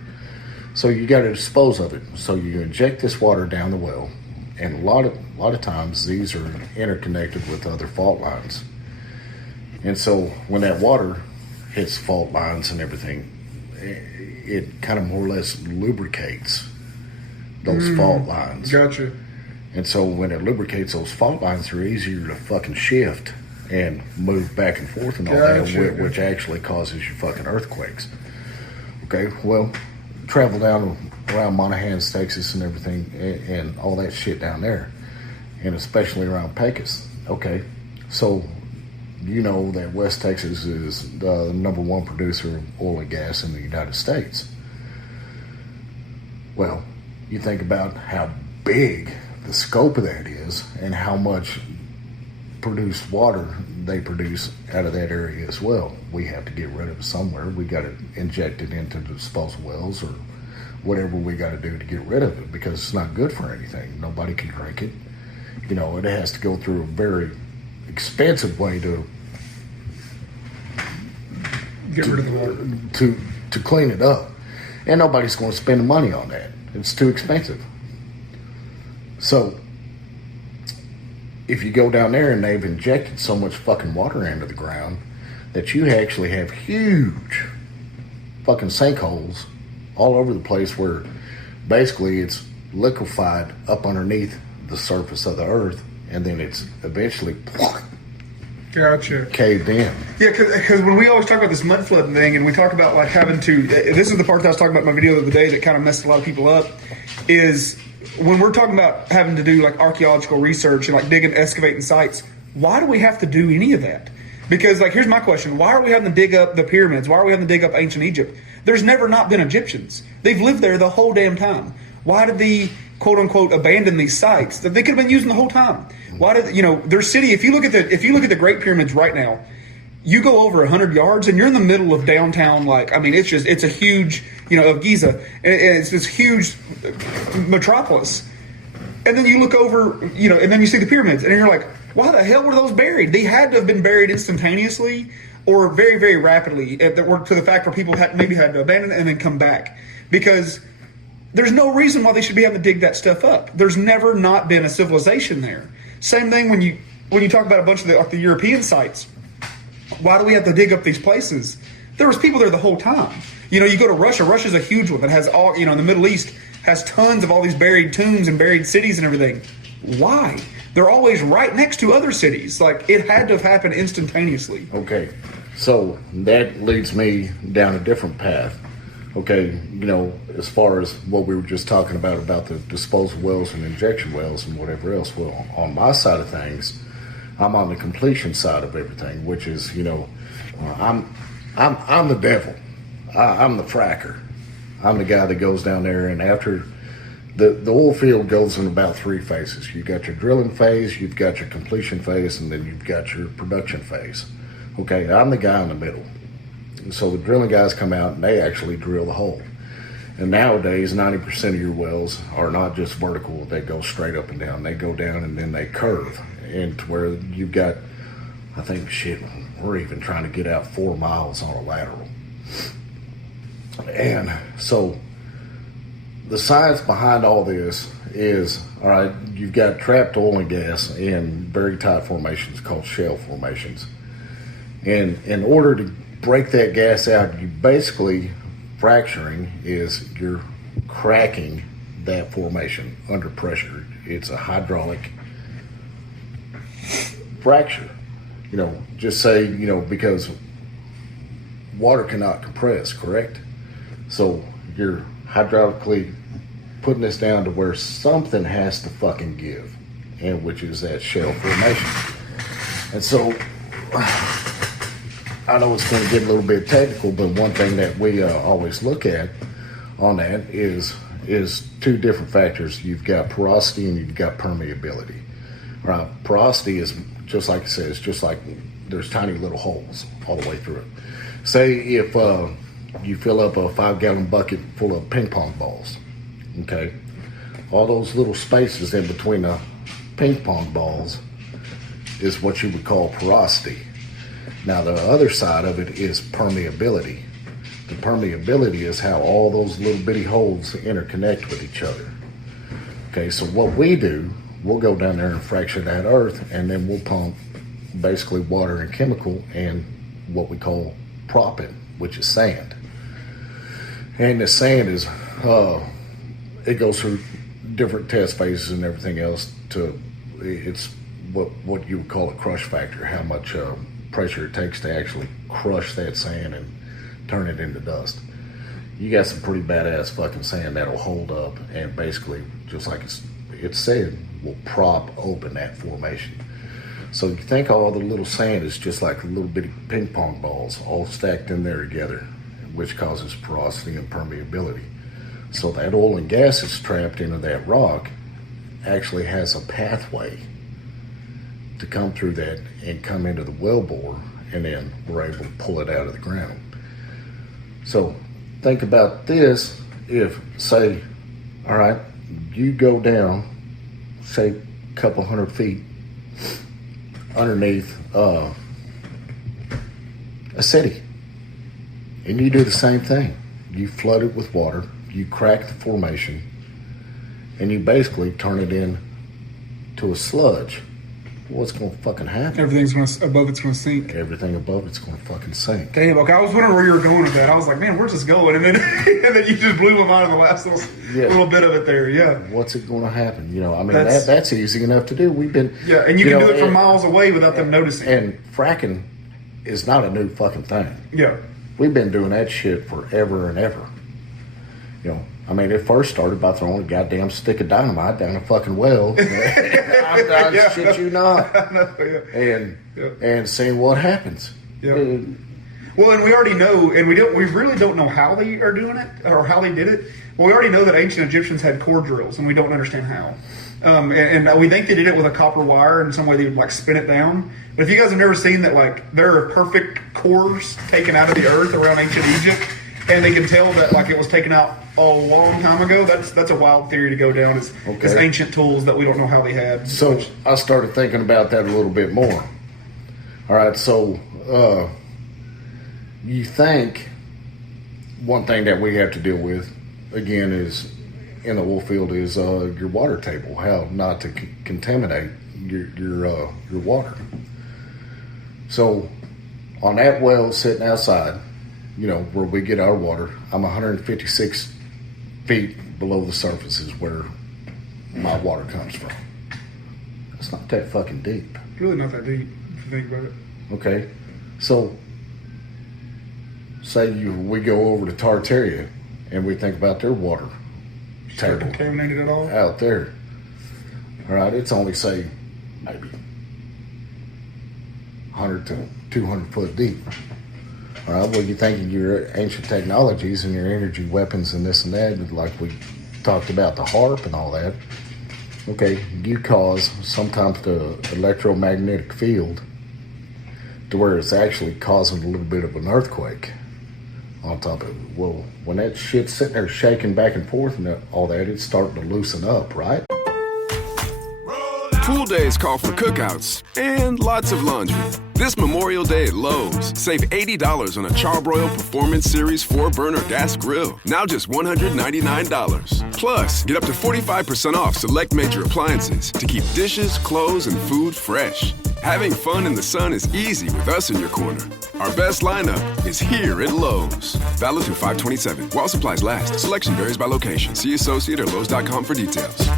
So you got to dispose of it. So you inject this water down the well, and a lot of times these are interconnected with other fault lines. And so when that water hits fault lines and everything, it kind of more or less lubricates those fault lines. Gotcha. And so when it lubricates those fault lines, they're easier to fucking shift and move back and forth and all that, which actually causes you fucking earthquakes. Okay, well, travel down around Monahans, Texas and everything, and all that shit down there, and especially around Pecos. Okay, so you know that West Texas is the number one producer of oil and gas in the United States. Well, you think about how big the scope of that is and how much produced water they produce out of that area as well. We have to get rid of it somewhere. We got to inject it into the disposal wells or whatever we got to do to get rid of it, because it's not good for anything. Nobody can drink it. It has to go through a very expensive way to get rid of the water, to clean it up, and nobody's going to spend the money on that. It's too expensive. So if you go down there and they've injected so much fucking water into the ground that you actually have huge fucking sinkholes all over the place, where basically it's liquefied up underneath the surface of the earth, and then it's eventually Gotcha. caved in. Yeah, because when we always talk about this mud flooding thing, and we talk about like having to, this is the part that I was talking about in my video the other day that kind of messed a lot of people up, is when we're talking about having to do like archaeological research and like digging, excavating sites, why do we have to do any of that? Because like, here's my question. Why are we having to dig up the pyramids? Why are we having to dig up ancient Egypt? There's never not been Egyptians. They've lived there the whole damn time. Why did they, quote unquote, abandon these sites that they could have been using the whole time? Why did, their city, if you look at the Great Pyramids right now, you go over 100 yards and you're in the middle of downtown, it's a huge, of Giza, and it's this huge metropolis. And then you look over, and then you see the pyramids, and you're like, why the hell were those buried? They had to have been buried instantaneously or very, very rapidly, to the fact where people maybe had to abandon it and then come back. Because there's no reason why they should be having to dig that stuff up. There's never not been a civilization there. Same thing when you talk about a bunch of the European sites. Why do we have to dig up these places? There was people there the whole time. You go to Russia. Russia's a huge one that has all, in the Middle East, has tons of all these buried tombs and buried cities and everything. Why? They're always right next to other cities. Like, it had to have happened instantaneously. Okay, so that leads me down a different path. Okay, as far as what we were just talking about the disposal wells and injection wells and whatever else. Well, on my side of things, I'm on the completion side of everything, which is, I'm the devil. I'm the fracker. I'm the guy that goes down there, and after the oil field goes in about 3 phases. You've got your drilling phase, you've got your completion phase, and then you've got your production phase. Okay, I'm the guy in the middle. So the drilling guys come out and they actually drill the hole. And nowadays, 90% of your wells are not just vertical, they go straight up and down. They go down and then they curve. And to where you've got, I think, we're even trying to get out 4 miles on a lateral. And so the science behind all this is, all right, you've got trapped oil and gas in very tight formations called shale formations. And in order to break that gas out, you basically, fracturing is you're cracking that formation under pressure. It's a hydraulic fracture. Just say, because water cannot compress, correct? So you're hydraulically putting this down to where something has to fucking give, and which is that shale formation. And so I know it's going to get a little bit technical, but one thing that we always look at on that is two different factors. You've got porosity and you've got permeability. Right? Porosity is just like it says, just like there's tiny little holes all the way through it. Say if you fill up a 5-gallon bucket full of ping pong balls, okay? All those little spaces in between the ping pong balls is what you would call porosity. Now the other side of it is permeability. The permeability is how all those little bitty holes interconnect with each other. Okay, so what we do, we'll go down there and fracture that earth, and then we'll pump basically water and chemical and what we call proppant, which is sand. And the sand is, it goes through different test phases and everything else it's what you would call a crush factor, how much pressure it takes to actually crush that sand and turn it into dust. You got some pretty badass fucking sand that'll hold up and basically, just like it's said, will prop open that formation. So you think all the little sand is just like little bitty ping pong balls all stacked in there together, which causes porosity and permeability. So that oil and gas that's trapped into that rock actually has a pathway to come through that and come into the wellbore, and then we're able to pull it out of the ground. So think about this. If, say, all right, you go down, say, a couple 100 feet underneath a city, and you do the same thing. You flood it with water, you crack the formation, and you basically turn it into a sludge. What's going to fucking happen? Everything's above it's going to sink. Everything above it's going to fucking sink. Damn, okay, I was wondering where you were going with that. I was like, man, where's this going? And then you just blew my mind in the last little bit of it there. Yeah. What's it going to happen? I mean, that's easy enough to do. We've been... Yeah, and you can do it from miles away without them noticing. And fracking is not a new fucking thing. Yeah. We've been doing that shit forever and ever. I mean, it first started by throwing a goddamn stick of dynamite down a fucking well. Shit you not. And seeing what happens. Yeah. Well, and we already know, and we really don't know how they are doing it or how they did it. Well, we already know that ancient Egyptians had core drills, and we don't understand how. And we think they did it with a copper wire, and some way they would like spin it down. But if you guys have never seen that, like there are perfect cores taken out of the earth around ancient Egypt, and they can tell that like it was taken out a long time ago. That's a wild theory to go down. It's ancient tools that we don't know how they had. So I started thinking about that a little bit more. All right, so you think one thing that we have to deal with again is in the oil field is your water table, how not to contaminate your water. So on that well sitting outside, where we get our water, I'm 156 feet below the surface is where my water comes from. It's not that fucking deep. It's really not that deep if you think about it. Okay, so say we go over to Tartaria and we think about their water table contaminated at all out there. All right, it's only say maybe 100 to 200 foot deep. All right, well, you're thinking your ancient technologies and your energy weapons and this and that, like we talked about the harp and all that. Okay, you cause sometimes the electromagnetic field to where it's actually causing a little bit of an earthquake on top of it. Well, when that shit's sitting there shaking back and forth and all that, it's starting to loosen up, right? Pool days call for cookouts and lots of laundry. This Memorial Day at Lowe's, save $80 on a Charbroil Performance Series 4-burner gas grill. Now just $199. Plus, get up to 45% off select major appliances to keep dishes, clothes, and food fresh. Having fun in the sun is easy with us in your corner. Our best lineup is here at Lowe's. Valid through 5/27. While supplies last. Selection varies by location. See associate or Lowe's.com for details.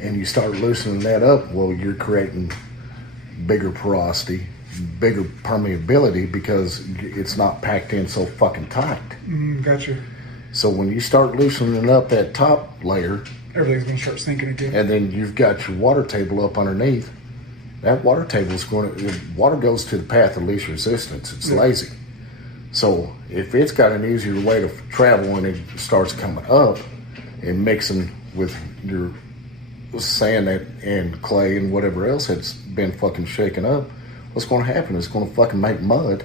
And you start loosening that up, well, you're creating bigger porosity, bigger permeability because it's not packed in so fucking tight. Gotcha. So when you start loosening up that top layer, everything's going to start sinking again. And then you've got your water table up underneath. That water table is water goes to the path of least resistance. It's lazy. So if it's got an easier way to travel when it starts coming up and mixing with your sand and clay and whatever else that's been fucking shaken up, what's going to happen? It's going to fucking make mud,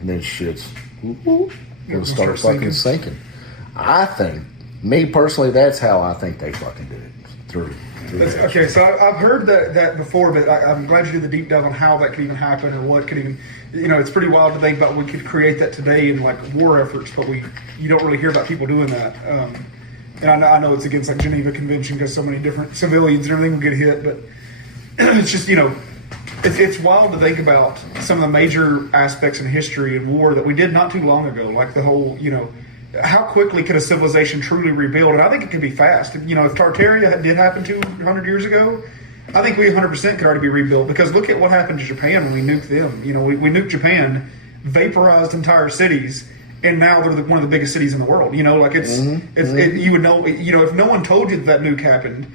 and then shit's going to start fucking sinking. I think, me personally, that's how I think they fucking did it. Through okay, so I've heard that before, but I'm glad you did the deep dive on how that could even happen or what could even, it's pretty wild to think about. We could create that today in like war efforts, but you don't really hear about people doing that. And I know it's against like Geneva Convention because so many different civilians and everything will get hit, but it's just, it's wild to think about some of the major aspects in history and war that we did not too long ago, like the whole, how quickly could a civilization truly rebuild? And I think it can be fast. If Tartaria did happen 200 years ago, I think we 100% could already be rebuilt, because look at what happened to Japan when we nuked them. We nuked Japan, vaporized entire cities, and now they're one of the biggest cities in the world. You would know, if no one told you that nuke happened,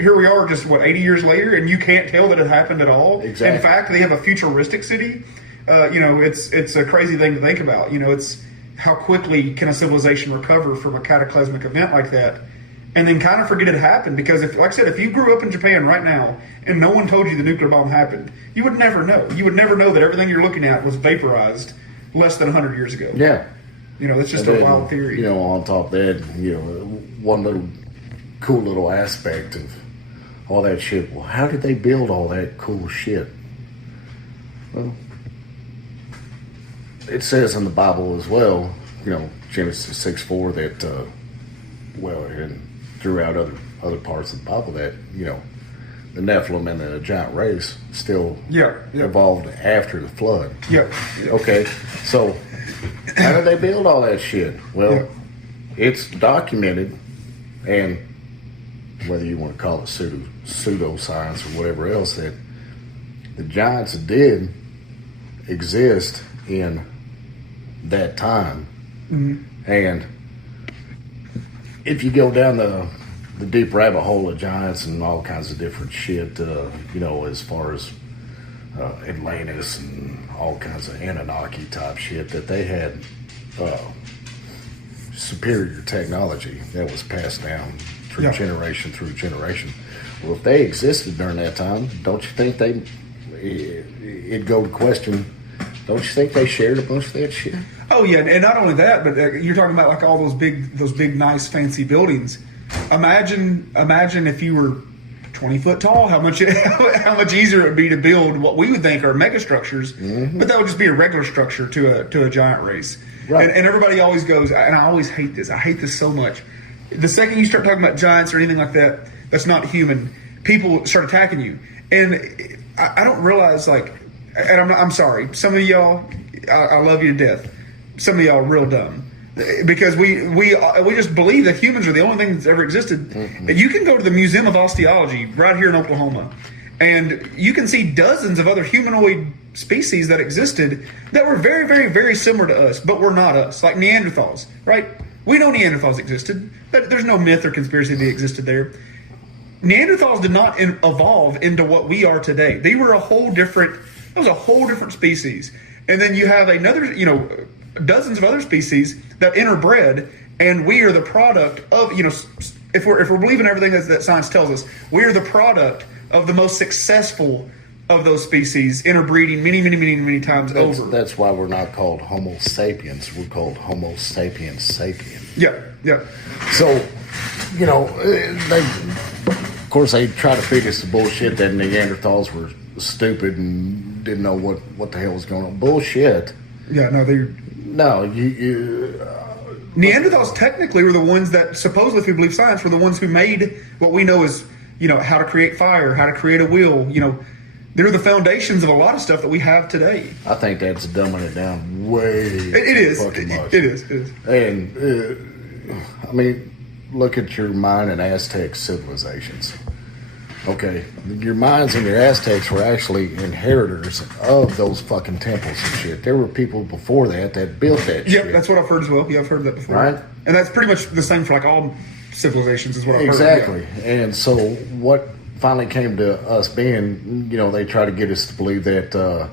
here we are just, 80 years later, and you can't tell that it happened at all. Exactly. In fact, they have a futuristic city. It's a crazy thing to think about. It's how quickly can a civilization recover from a cataclysmic event like that, and then kind of forget it happened. Because like I said, if you grew up in Japan right now and no one told you the nuclear bomb happened, you would never know. You would never know that everything you're looking at was vaporized less than 100 years ago. Yeah. That's just a wild theory. On top of that, one little cool little aspect of all that shit. Well, how did they build all that cool shit? Well, it says in the Bible as well, Genesis 6:4, that, and throughout other parts of the Bible, that, the Nephilim and the giant race still evolved after the flood. Yeah. Okay, so how did they build all that shit? Well, it's documented, and whether you want to call it pseudoscience or whatever else, that the giants did exist in that time. Mm-hmm. And if you go down the deep rabbit hole of giants and all kinds of different shit, as far as Atlantis and all kinds of Anunnaki type shit, that they had superior technology that was passed down through generation through generation. Well, if they existed during that time, don't you think it'd go to question, don't you think they shared a bunch of that shit? Oh yeah, and not only that, but you're talking about like all those big, nice, fancy buildings. Imagine if you were 20 foot tall, how much easier it would be to build what we would think are mega structures, but that would just be a regular structure to a giant race. Right. And everybody always goes, and I always hate this. I hate this so much. The second you start talking about giants or anything like that, that's not human, people start attacking you. And I don't realize, like, and I'm sorry, some of y'all, I love you to death. Some of y'all are real dumb, because we just believe that humans are the only thing that's ever existed. Mm-hmm. You can go to the Museum of Osteology right here in Oklahoma, and you can see dozens of other humanoid species that existed that were very, very, very similar to us, but were not us, like Neanderthals, right? We know Neanderthals existed, but there's no myth or conspiracy that they existed there. Neanderthals did not evolve into what we are today. They were a whole different species. And then you have another, dozens of other species that interbred, and we are the product of, if we're believing everything that science tells us, we are the product of the most successful of those species interbreeding many, many, many, many times over. That's why we're not called Homo sapiens. We're called Homo sapiens sapien. Yeah. So, of course, they try to feed us the bullshit that Neanderthals were stupid and didn't know what the hell was going on. Bullshit. Yeah, no, Neanderthals technically were the ones that, supposedly, if we believe science, were the ones who made what we know as, how to create fire, how to create a wheel. They're the foundations of a lot of stuff that we have today. I think that's dumbing it down way fucking much. It is. And, look at your Mayan and Aztec civilizations. Okay, your Mayans and your Aztecs were actually inheritors of those fucking temples and shit. There were people before that built that shit. Yep, that's what I've heard as well. Yeah, I've heard that before. Right? And that's pretty much the same for like all civilizations is what I've heard. Exactly. Yeah. And so what finally came to us being, they try to get us to believe that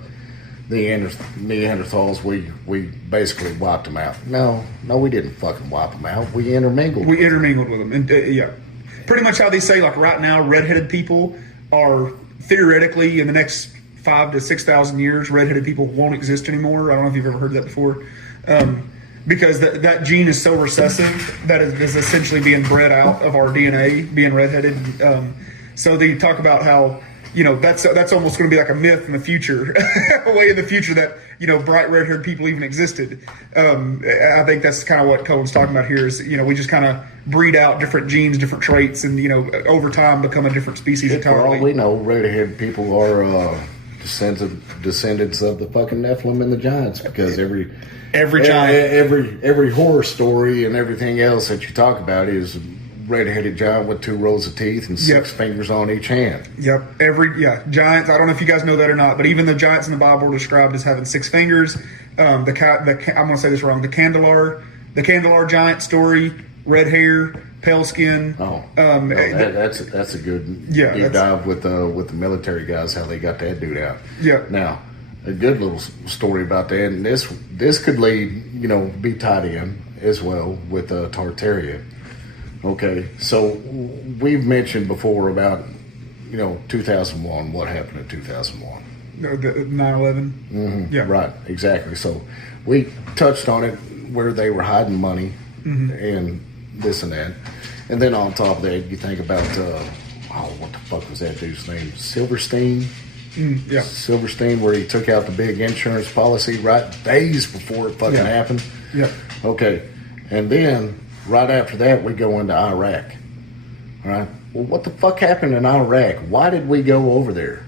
Neanderthals, we basically wiped them out. No, we didn't fucking wipe them out. We intermingled. We intermingled with them, and yeah, pretty much how they say, like right now, redheaded people are theoretically in the next 5,000 to 6,000 years, redheaded people won't exist anymore. I don't know if you've ever heard that before, because that gene is so recessive that it is essentially being bred out of our DNA, being redheaded. So they talk about how, that's almost going to be like a myth in the future, way in the future that, bright red-haired people even existed. I think that's kind of what Cohen's talking about here is, we just kind of breed out different genes, different traits, and, over time become a different species entirely. For all we know, red-haired people are descendants of the fucking Nephilim and the giants, because every giant, every horror story and everything else that you talk about is red-headed giant with 2 rows of teeth and 6 fingers on each hand. Yep. Giants. I don't know if you guys know that or not, but even the giants in the Bible are described as having 6 fingers. I'm going to say this wrong. The Candelar giant story, red hair, pale skin. That's a good deep dive with the military guys, how they got that dude out. Yeah. Now, a good little story about that, and this could lead, be tied in as well with Tartaria. Okay, so we've mentioned before about, 2001, what happened in 2001. The 9/11? Mm-hmm. Yeah. Right, exactly. So we touched on it where they were hiding money and this and that. And then on top of that, you think about, what the fuck was that dude's name? Silverstein? Yeah. Silverstein, where he took out the big insurance policy right days before it fucking happened. Yeah. Okay, and then right after that, we go into Iraq. All right. Well, what the fuck happened in Iraq? Why did we go over there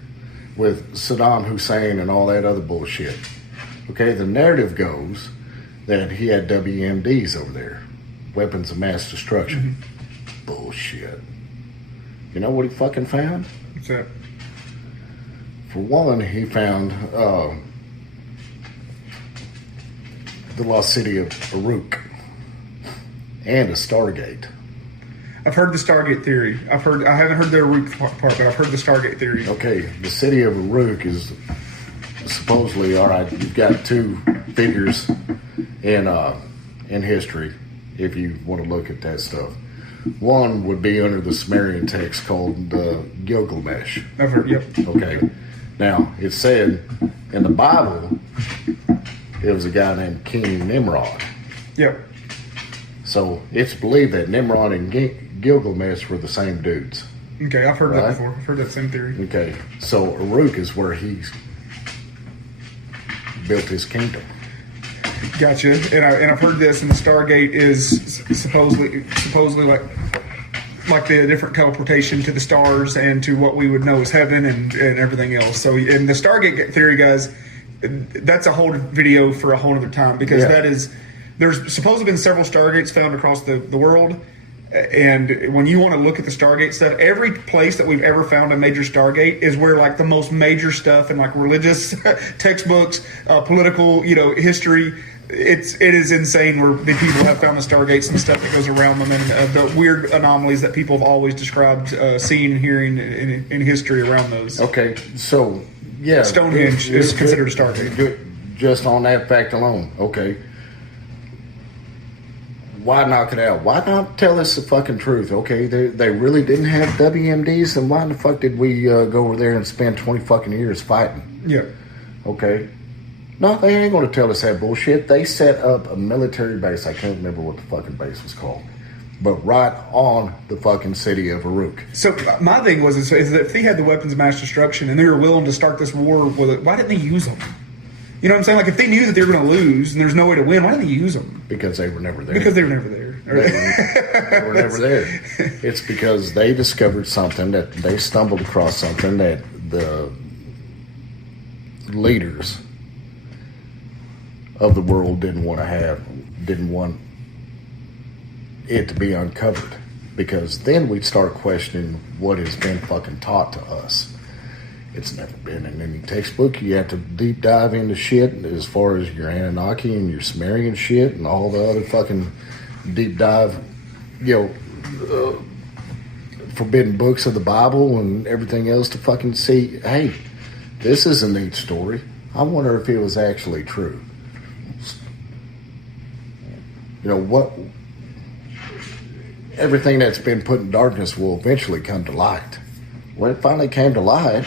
with Saddam Hussein and all that other bullshit? Okay, the narrative goes that he had WMDs over there, weapons of mass destruction. Bullshit. You know what he fucking found? What's that? For one, he found the lost city of Uruk and a Stargate. I've heard the Stargate theory. I haven't heard the Uruk part, but I've heard the Stargate theory. Okay, the city of Uruk is supposedly, all right, you've got 2 figures in history, if you want to look at that stuff. One would be under the Sumerian text called Gilgamesh. I've heard, yep. Okay. Now, it said in the Bible, it was a guy named King Nimrod. Yep. So it's believed that Nimrod and Gilgamesh were the same dudes. Okay, I've heard that before. I've heard that same theory. Okay, so Uruk is where he built his kingdom. Gotcha. And I've heard this, and the Stargate is supposedly like the different teleportation to the stars and to what we would know as heaven and everything else. So, in the Stargate theory, guys, that's a whole video for a whole other time, because there's supposedly been several Stargates found across the world. And when you want to look at the Stargate stuff, every place that we've ever found a major Stargate is where like the most major stuff in like religious textbooks, political, history. It is insane where the people have found the Stargates and stuff that goes around them, and the weird anomalies that people have always described, seeing and hearing in history around those. Okay, so yeah, Stonehenge is considered a Stargate. Just on that fact alone, okay. Why knock it out? Why not tell us the fucking truth? Okay, they really didn't have WMDs, and why the fuck did we go over there and spend 20 fucking years fighting? Yeah. Okay. No, they ain't going to tell us that bullshit. They set up a military base. I can't remember what the fucking base was called. But right on the fucking city of Uruk. So my thing is that if they had the weapons of mass destruction and they were willing to start this war with it, why didn't they use them? You know what I'm saying? Like, if they knew that they were going to lose and there's no way to win, why didn't they use them? Because they were never there. Because they were never there. They were never there. It's because they discovered something, that they stumbled across something that the leaders of the world didn't want it to be uncovered. Because then we'd start questioning what has been fucking taught to us. It's never been in any textbook. You have to deep dive into shit as far as your Anunnaki and your Sumerian shit and all the other fucking deep dive, forbidden books of the Bible and everything else to fucking see, hey, this is a neat story. I wonder if it was actually true. You know, what everything that's been put in darkness will eventually come to light. When it finally came to light,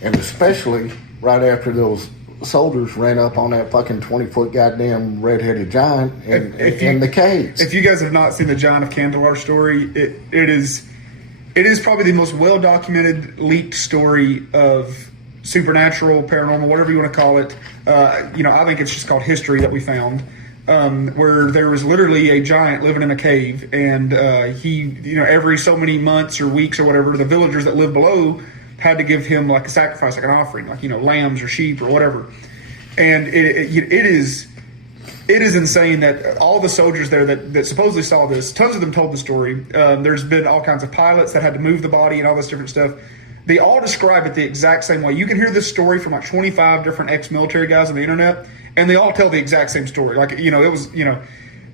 and especially right after those soldiers ran up on that fucking 20-foot goddamn red-headed giant in the caves. If you guys have not seen the Giant of Kandahar story, it is probably the most well-documented, leaked story of supernatural, paranormal, whatever you want to call it. I think it's just called history that we found, where there was literally a giant living in a cave, and he, every so many months or weeks or whatever, the villagers that lived below had to give him like a sacrifice, like an offering, like lambs or sheep or whatever. And it is insane that all the soldiers there that supposedly saw this, tons of them told the story. There's been all kinds of pilots that had to move the body and all this different stuff. They all describe it the exact same way. You can hear this story from like 25 different ex-military guys on the internet, and they all tell the exact same story. Like, it was.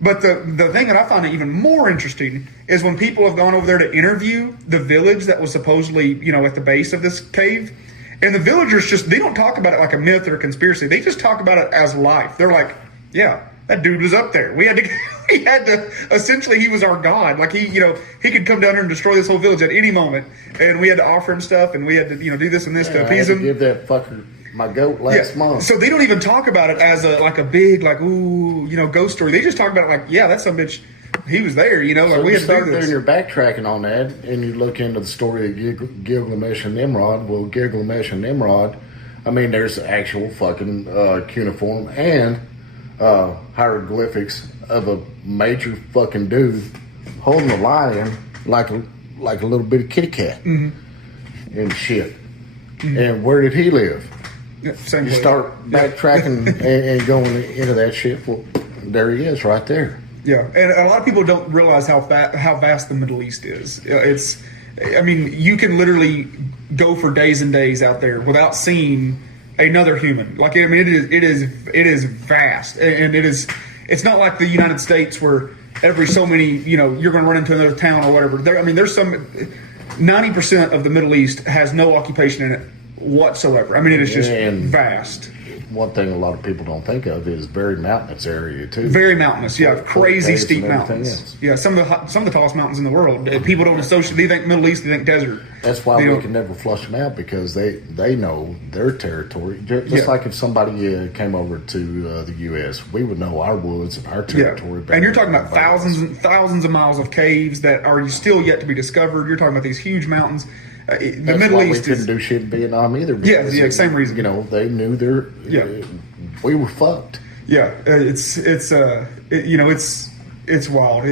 But the thing that I find even more interesting is when people have gone over there to interview the village that was supposedly, at the base of this cave, and the villagers they don't talk about it like a myth or a conspiracy. They just talk about it as life. They're like, yeah, that dude was up there. We had to, essentially, he was our god. Like he could come down here and destroy this whole village at any moment, and we had to offer him stuff, and we had to, do this and this to appease him. Give that fucker my goat last month. So they don't even talk about it as a big ghost story. They just talk about it like, yeah, that's some bitch. He was there, So we you had to start do this. doing your backtracking on that, and you look into the story of Gilgamesh and Nimrod. Well, Gilgamesh and Nimrod, I mean, there's actual fucking cuneiform and hieroglyphics of a major fucking dude holding a lion like a little bitty kitty cat and shit. And where did he live? Yeah, same you place. start backtracking and going into that shit. Well, there he is, right there. Yeah, and a lot of people don't realize how vast the Middle East is. You can literally go for days and days out there without seeing another human. Like, it is vast, and it's not like the United States where every so many, you're going to run into another town or whatever. There's some 90% of the Middle East has no occupation in it whatsoever. It is just vast. One thing a lot of people don't think of is very mountainous area too. Very mountainous, yeah, crazy steep mountains. Yeah, some of the tallest mountains in the world. People don't associate. They think Middle East, they think desert. That's why we can never flush them out, because they know their territory. Just like if somebody came over to the U.S., we would know our woods and our territory. Yeah. And you're talking about thousands and thousands of miles of caves that are still yet to be discovered. You're talking about these huge mountains. The Middle East we couldn't do shit in Vietnam either. Yeah, same reason. They knew their. We were fucked. Yeah, it's wild.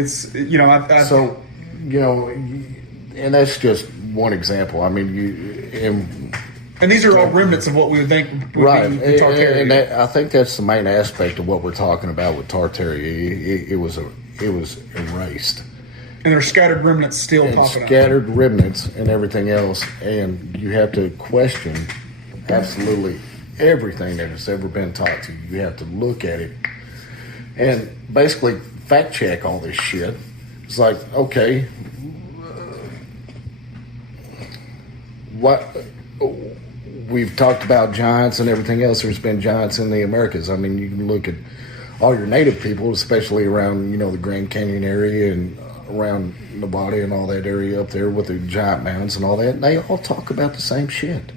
And that's just one example. And these are all remnants of what we would think would be Tartaria. And I think that's the main aspect of what we're talking about with Tartaria. It was erased. And there's scattered remnants still popping up. Scattered remnants and everything else. And you have to question absolutely everything that has ever been taught to you. You have to look at it and basically fact check all this shit. It's like, okay, what we've talked about giants and everything else. There's been giants in the Americas. You can look at all your native people, especially around, the Grand Canyon area and around Nevada and all that area up there with the giant mountains and all that, and they all talk about the same shit.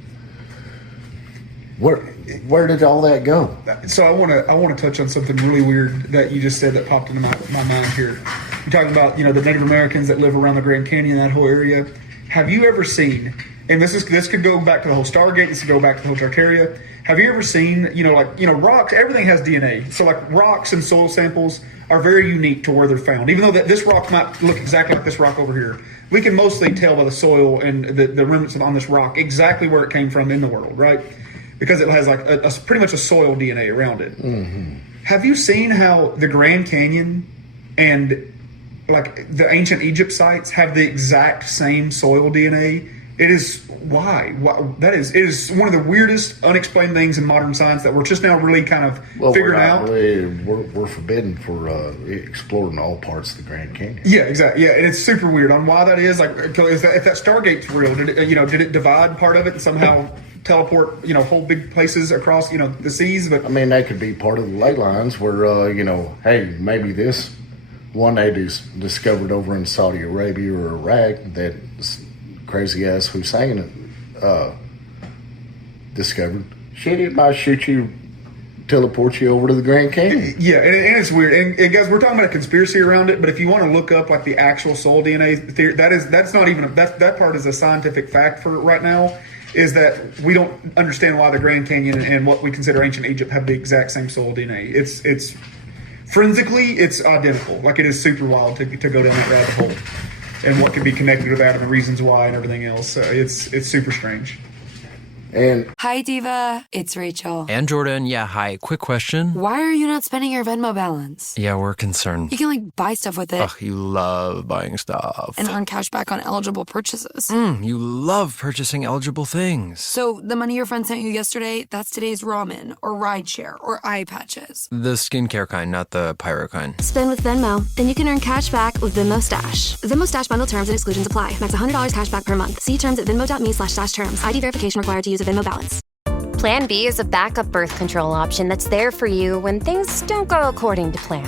Where did all that go? So I want to touch on something really weird that you just said that popped into my mind here. You're talking about the Native Americans that live around the Grand Canyon, that whole area. Have you ever seen? And this could go back to the whole Stargate. This could go back to the whole Tartaria. Have you ever seen rocks? Everything has DNA. So like rocks and soil samples are very unique to where they're found. Even though this rock might look exactly like this rock over here, we can mostly tell by the soil and the remnants on this rock exactly where it came from in the world, right? Because it has like a pretty much a soil DNA around it. Mm-hmm. Have you seen how the Grand Canyon and like the ancient Egypt sites have the exact same soil DNA? It is why it is one of the weirdest unexplained things in modern science that we're just now really kind of figuring out. We're forbidden for exploring all parts of the Grand Canyon. Yeah, exactly. Yeah, and it's super weird on why that is. Like, if that Stargate's real, did it divide part of it and somehow teleport, whole big places across, the seas. But I mean, that could be part of the ley lines where, hey, maybe this one they discovered over in Saudi Arabia or Iraq that crazy ass Hussein discovered. Shit, it might shoot you, teleport you over to the Grand Canyon. Yeah, and it's weird. And guys, we're talking about a conspiracy around it, but if you want to look up like the actual soul DNA theory, that's not even that part is a scientific fact for right now. Is that we don't understand why the Grand Canyon and what we consider ancient Egypt have the exact same soul DNA. It's forensically it's identical. Like it is super wild to go down that rabbit hole and what could be connected to that and the reasons why and everything else. So it's super strange. And hi, Diva. It's Rachel. And Jordan. Yeah, hi. Quick question. Why are you not spending your Venmo balance? Yeah, we're concerned. You can, buy stuff with it. Ugh, you love buying stuff. And earn cash back on eligible purchases. You love purchasing eligible things. So the money your friend sent you yesterday, that's today's ramen or rideshare or eye patches. The skincare kind, not the pyro kind. Spend with Venmo. Then you can earn cash back with Venmo Stash. Venmo Stash bundle terms and exclusions apply. Max $100 cash back per month. See terms at venmo.me/terms. ID verification required to use a Venmo balance. Plan B is a backup birth control option that's there for you when things don't go according to plan.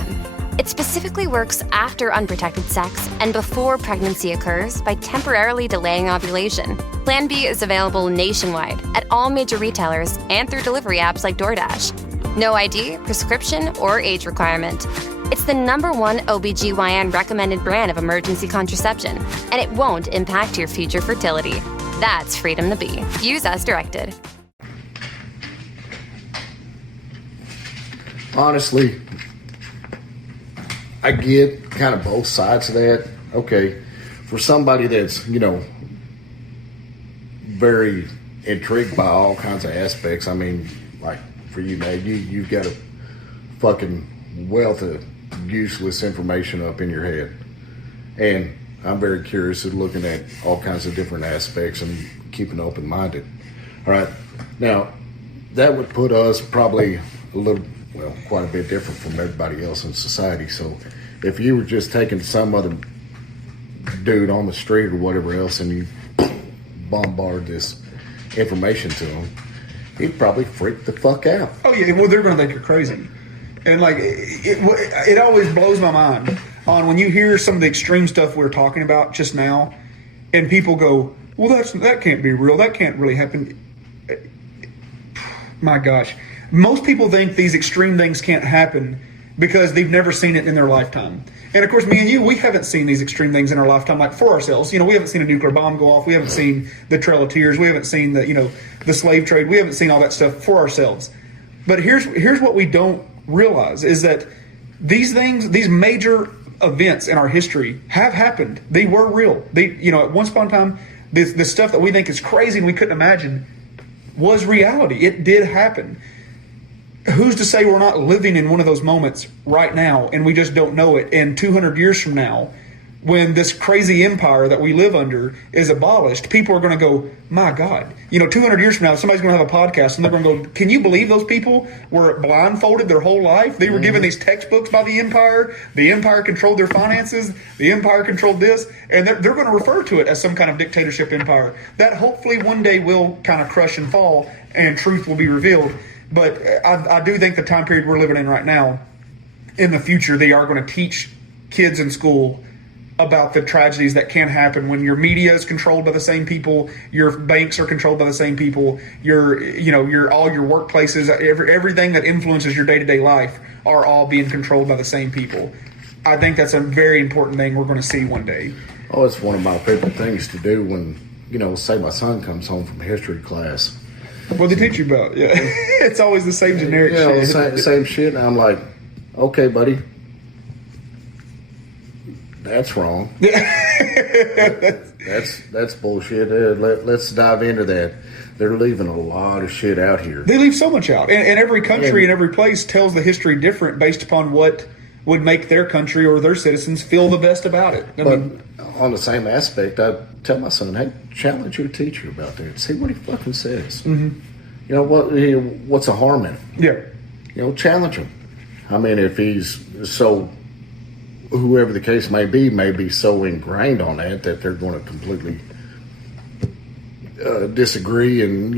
It specifically works after unprotected sex and before pregnancy occurs by temporarily delaying ovulation. Plan B is available nationwide at all major retailers and through delivery apps like DoorDash. No ID, prescription, or age requirement. It's the #1 OBGYN recommended brand of emergency contraception, and it won't impact your future fertility. That's freedom to be. Use as directed. Honestly, I get kind of both sides of that. Okay, for somebody that's, very intrigued by all kinds of aspects, I mean, like for you, Nate, you've got a fucking wealth of useless information up in your head. And I'm very curious at looking at all kinds of different aspects and keeping open-minded. All right, now, that would put us probably quite a bit different from everybody else in society. So if you were just taking some other dude on the street or whatever else and you bombard this information to him, he'd probably freak the fuck out. Oh yeah, well they're going to think you're crazy. And like it always blows my mind on when you hear some of the extreme stuff we were talking about just now and people go, well that can't be real, that can't really happen. My gosh. Most people think these extreme things can't happen because they've never seen it in their lifetime. And of course, me and you, we haven't seen these extreme things in our lifetime, like for ourselves. We haven't seen a nuclear bomb go off. We haven't seen the Trail of Tears. We haven't seen the slave trade. We haven't seen all that stuff for ourselves. But here's what we don't realize is that these things, these major events in our history have happened. They were real. At once upon a time, this stuff that we think is crazy and we couldn't imagine was reality. It did happen. Who's to say we're not living in one of those moments right now and we just don't know it? And 200 years from now, when this crazy empire that we live under is abolished, people are going to go, my God. 200 years from now, somebody's going to have a podcast and they're going to go, can you believe those people were blindfolded their whole life? They were given these textbooks by the empire. The empire controlled their finances. The empire controlled this. And they're going to refer to it as some kind of dictatorship empire that hopefully one day will kind of crush and fall and truth will be revealed. But I do think the time period we're living in right now, in the future, they are going to teach kids in school about the tragedies that can happen when your media is controlled by the same people, your banks are controlled by the same people, your all your workplaces, everything that influences your day-to-day life are all being controlled by the same people. I think that's a very important thing we're going to see one day. Oh, it's one of my favorite things to do when, say my son comes home from history class. What they teach you about? Yeah, it's always the same generic shit. Same shit. And I'm like, okay, buddy, that's wrong. that's bullshit. Let's dive into that. They're leaving a lot of shit out here. They leave so much out, and every country and every place tells the history different based upon what would make their country or their citizens feel the best about it. But on the same aspect, I tell my son, hey, challenge your teacher about that. See what he fucking says. Mm-hmm. What's the harm in it? Yeah. Challenge him. I mean, if he's so, whoever the case may be so ingrained on that they're going to completely disagree and,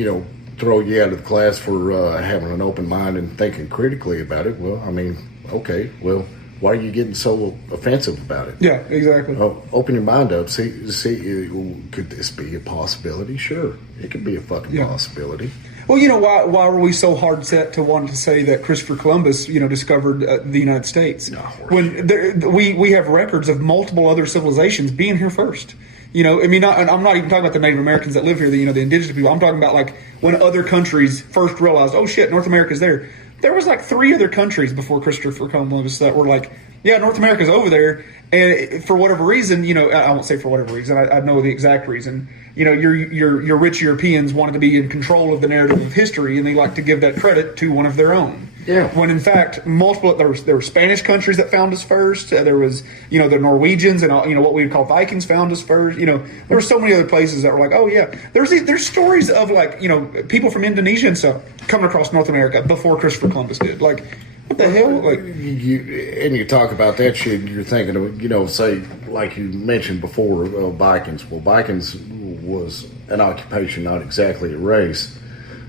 throw you out of the class for having an open mind and thinking critically about it. Well, I mean, okay, well, why are you getting so offensive about it? Yeah, exactly. Open your mind up. See, could this be a possibility? Sure, it could be a fucking possibility. Well, why were we so hard set to want to say that Christopher Columbus, discovered the United States? When we have records of multiple other civilizations being here first. I'm not even talking about the Native Americans that live here, the indigenous people. I'm talking about like when other countries first realized, oh shit, North America's there. There was like 3 other countries before Christopher Columbus that were like, yeah, North America's over there. And for whatever reason, I won't say for whatever reason, I know the exact reason. Your rich Europeans wanted to be in control of the narrative of history, and they like to give that credit to one of their own. Yeah. When in fact, there were Spanish countries that found us first. There was, the Norwegians and what we would call Vikings found us first. There were so many other places that were like, oh yeah. There's stories of like, people from Indonesia and stuff coming across North America before Christopher Columbus did. Like, what the hell? Like, you talk about that shit, you're thinking of, say, like you mentioned before, Vikings. Well, Vikings was an occupation, not exactly a race,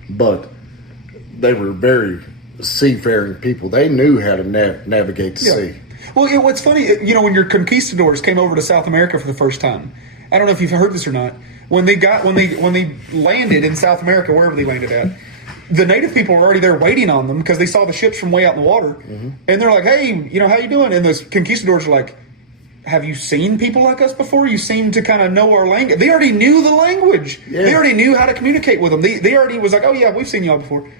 but they were very seafaring people. They knew how to navigate the sea. Well, what's funny, when your conquistadors came over to South America for the first time, I don't know if you've heard this or not, when they landed in South America, wherever they landed at, the native people were already there waiting on them because they saw the ships from way out in the water. Mm-hmm. And they're like, hey, how you doing? And the conquistadors are like, have you seen people like us before? You seem to kind of know our language. They already knew the language. Yeah. They already knew how to communicate with them. They already was like, oh yeah, we've seen y'all before.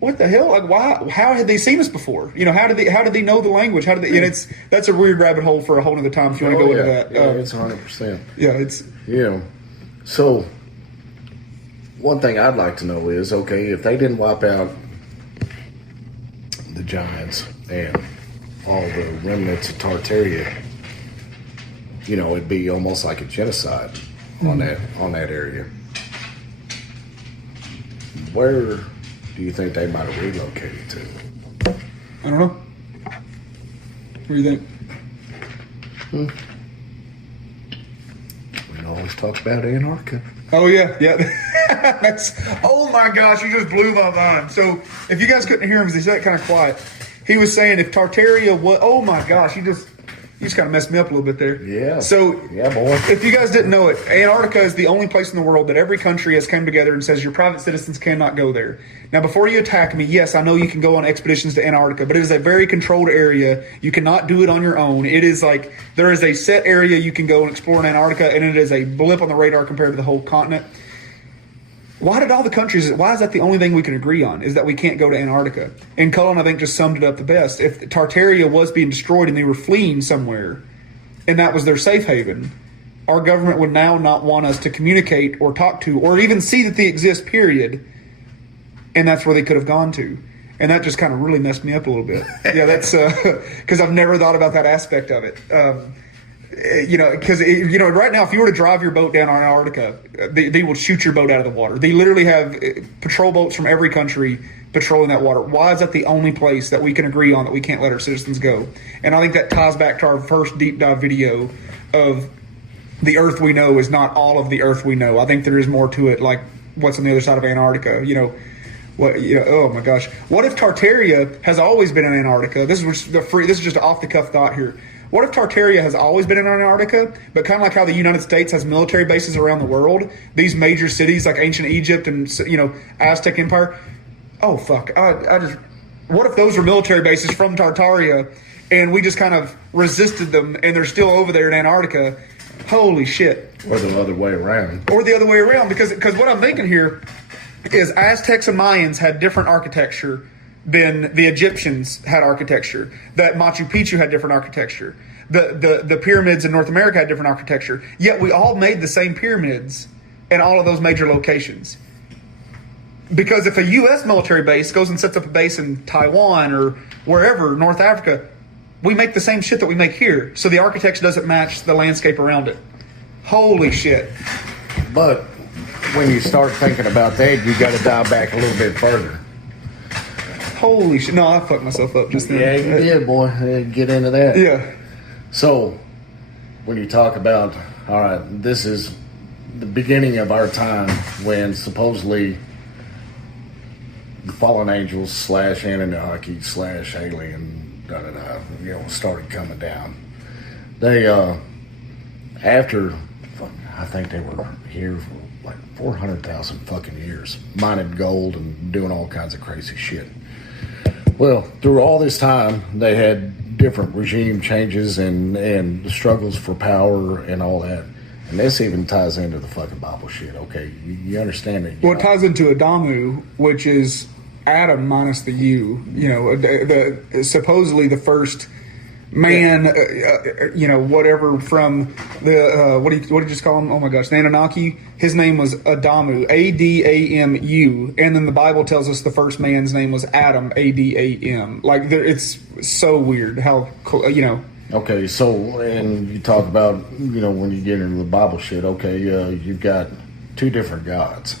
What the hell? Like, why? How had they seen us before? How did they know the language? How did they? And that's a weird rabbit hole for a whole other time if you want to go into that. Yeah, it's 100%. Yeah, it's So, one thing I'd like to know is, okay, if they didn't wipe out the giants and all the remnants of Tartaria, it'd be almost like a genocide on that area. Where do you think they might have relocated to? I don't know. What do you think? We always talk about Antarctica. Oh yeah. Oh my gosh, you just blew my mind. So if you guys couldn't hear him because he said it kind of quiet, he was saying if Tartaria was, oh my gosh, you just kind of messed me up a little bit there. Yeah. So, yeah, boy. If you guys didn't know it, Antarctica is the only place in the world that every country has come together and says your private citizens cannot go there. Now, before you attack me, yes, I know you can go on expeditions to Antarctica, but it is a very controlled area. You cannot do it on your own. It is like there is a set area you can go and explore in Antarctica, and it is a blip on the radar compared to the whole continent. Why is that the only thing we can agree on, is that we can't go to Antarctica? And Cullen, I think, just summed it up the best. If Tartaria was being destroyed and they were fleeing somewhere, and that was their safe haven, our government would now not want us to communicate or talk to or even see that they exist, period. And that's where they could have gone to. And that just kind of really messed me up a little bit. Yeah, that's because I've never thought about that aspect of it. Because right now, if you were to drive your boat down on Antarctica, they will shoot your boat out of the water. They literally have patrol boats from every country patrolling that water. Why is that the only place that we can agree on that we can't let our citizens go? And I think that ties back to our first deep dive video of the Earth we know is not all of the Earth we know. I think there is more to it, like what's on the other side of Antarctica. Oh my gosh, what if Tartaria has always been in Antarctica? This is just an off the cuff thought here. What if Tartaria has always been in Antarctica, but kind of like how the United States has military bases around the world, these major cities like ancient Egypt and Aztec Empire? Oh fuck! What if those were military bases from Tartaria, and we just kind of resisted them, and they're still over there in Antarctica? Holy shit! Or the other way around. Because what I'm thinking here is Aztecs and Mayans had different architecture than the Egyptians had architecture. That Machu Picchu had different architecture. The pyramids in North America had different architecture. Yet we all made the same pyramids in all of those major locations. Because if a U.S. military base goes and sets up a base in Taiwan or wherever, North Africa, we make the same shit that we make here. So the architecture doesn't match the landscape around it. Holy shit. But when you start thinking about that, you got to dial back a little bit further. Holy shit. No, I fucked myself up just then. Yeah, you did, boy. Get into that. Yeah. So, when you talk about, all right, this is the beginning of our time when supposedly the fallen angels / Anunnaki / alien, started coming down. They, after, I think they were here for like 400,000 fucking years, mining gold and doing all kinds of crazy shit. Well, through all this time, they had different regime changes and struggles for power and all that. And this even ties into the fucking Bible shit, okay? You understand that? Well, it ties into Adamu, which is Adam minus the U. Supposedly the first man, whatever from the what did you just call him? Oh my gosh, the Anunnaki. His name was Adamu, Adamu, and then the Bible tells us the first man's name was Adam, Adam. Like it's so weird how Okay, so and you talk about when you get into the Bible shit. Okay, you've got two different gods.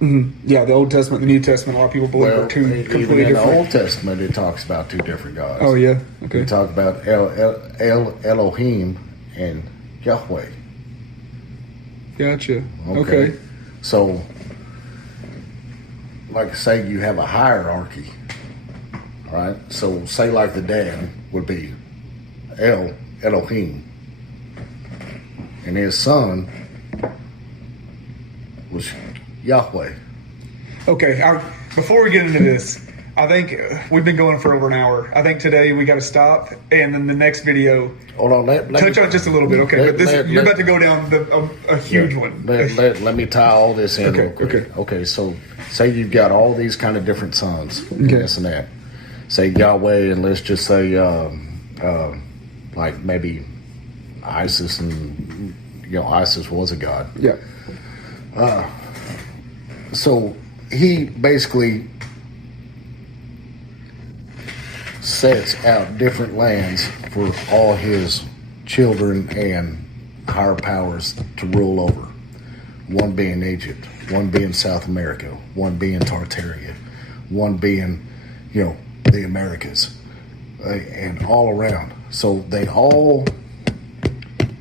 Mm-hmm. Yeah, the Old Testament, the New Testament. A lot of people believe are two completely even in different. the Old Testament, it talks about two different gods. Oh yeah, okay. You talk about Elohim and Yahweh. Gotcha. Okay. So, like I say, you have a hierarchy, right? So, say like the dad would be Elohim, and his son was Yahweh. Okay, before we get into this, I think we've been going for over an hour. I think today we got to stop, and then the next video. Hold on, touch on just a little bit. Okay, but you're about to go down a huge one. Let me tie all this in. Okay, real quick. Okay. So, say you've got all these kind of different sons, this and that. Say Yahweh, and let's just say, like maybe Isis, and Isis was a god. Yeah. So he basically sets out different lands for all his children and higher powers to rule over. One being Egypt, one being South America, one being Tartaria, one being, the Americas, and all around. So they all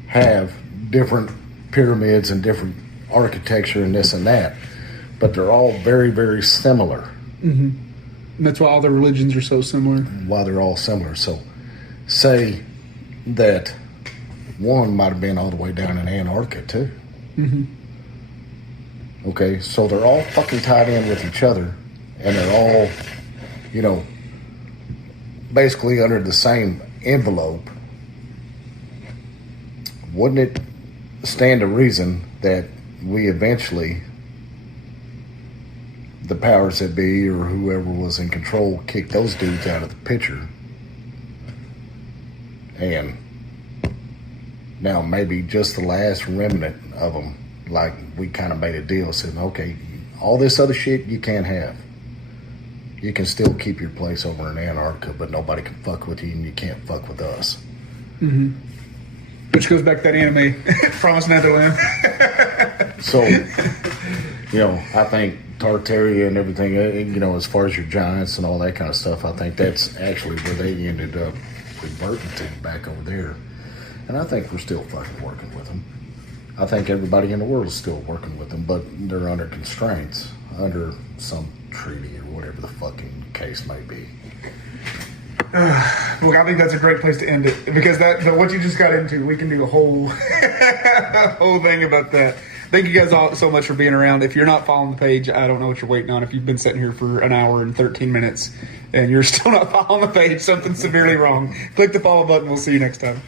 have different pyramids and different architecture and this and that, but they're all very, very similar. Mm-hmm. And that's why all the religions are so similar. Why they're all similar. So, say that one might have been all the way down in Antarctica too. Mm-hmm. Okay, so they're all fucking tied in with each other, and they're all, basically under the same envelope. Wouldn't it stand to reason that we eventually, the powers that be or whoever was in control, kick those dudes out of the picture, and now maybe just the last remnant of them, like we kind of made a deal, saying, okay, all this other shit you can't have. You can still keep your place over in Antarctica, but nobody can fuck with you, and you can't fuck with us. Mm-hmm. Which goes back to that anime, Promised Neverland. So, I think Tartaria and everything, as far as your giants and all that kind of stuff, I think that's actually where they ended up reverting to back over there. And I think we're still fucking working with them. I think everybody in the world is still working with them, but they're under constraints, under some treaty or whatever the fucking case may be. Well, I think that's a great place to end it, because what you just got into, we can do a whole whole thing about that. Thank you guys all so much for being around. If you're not following the page, I don't know what you're waiting on. If you've been sitting here for an hour and 13 minutes and you're still not following the page, something's severely wrong. Click the follow button. We'll see you next time.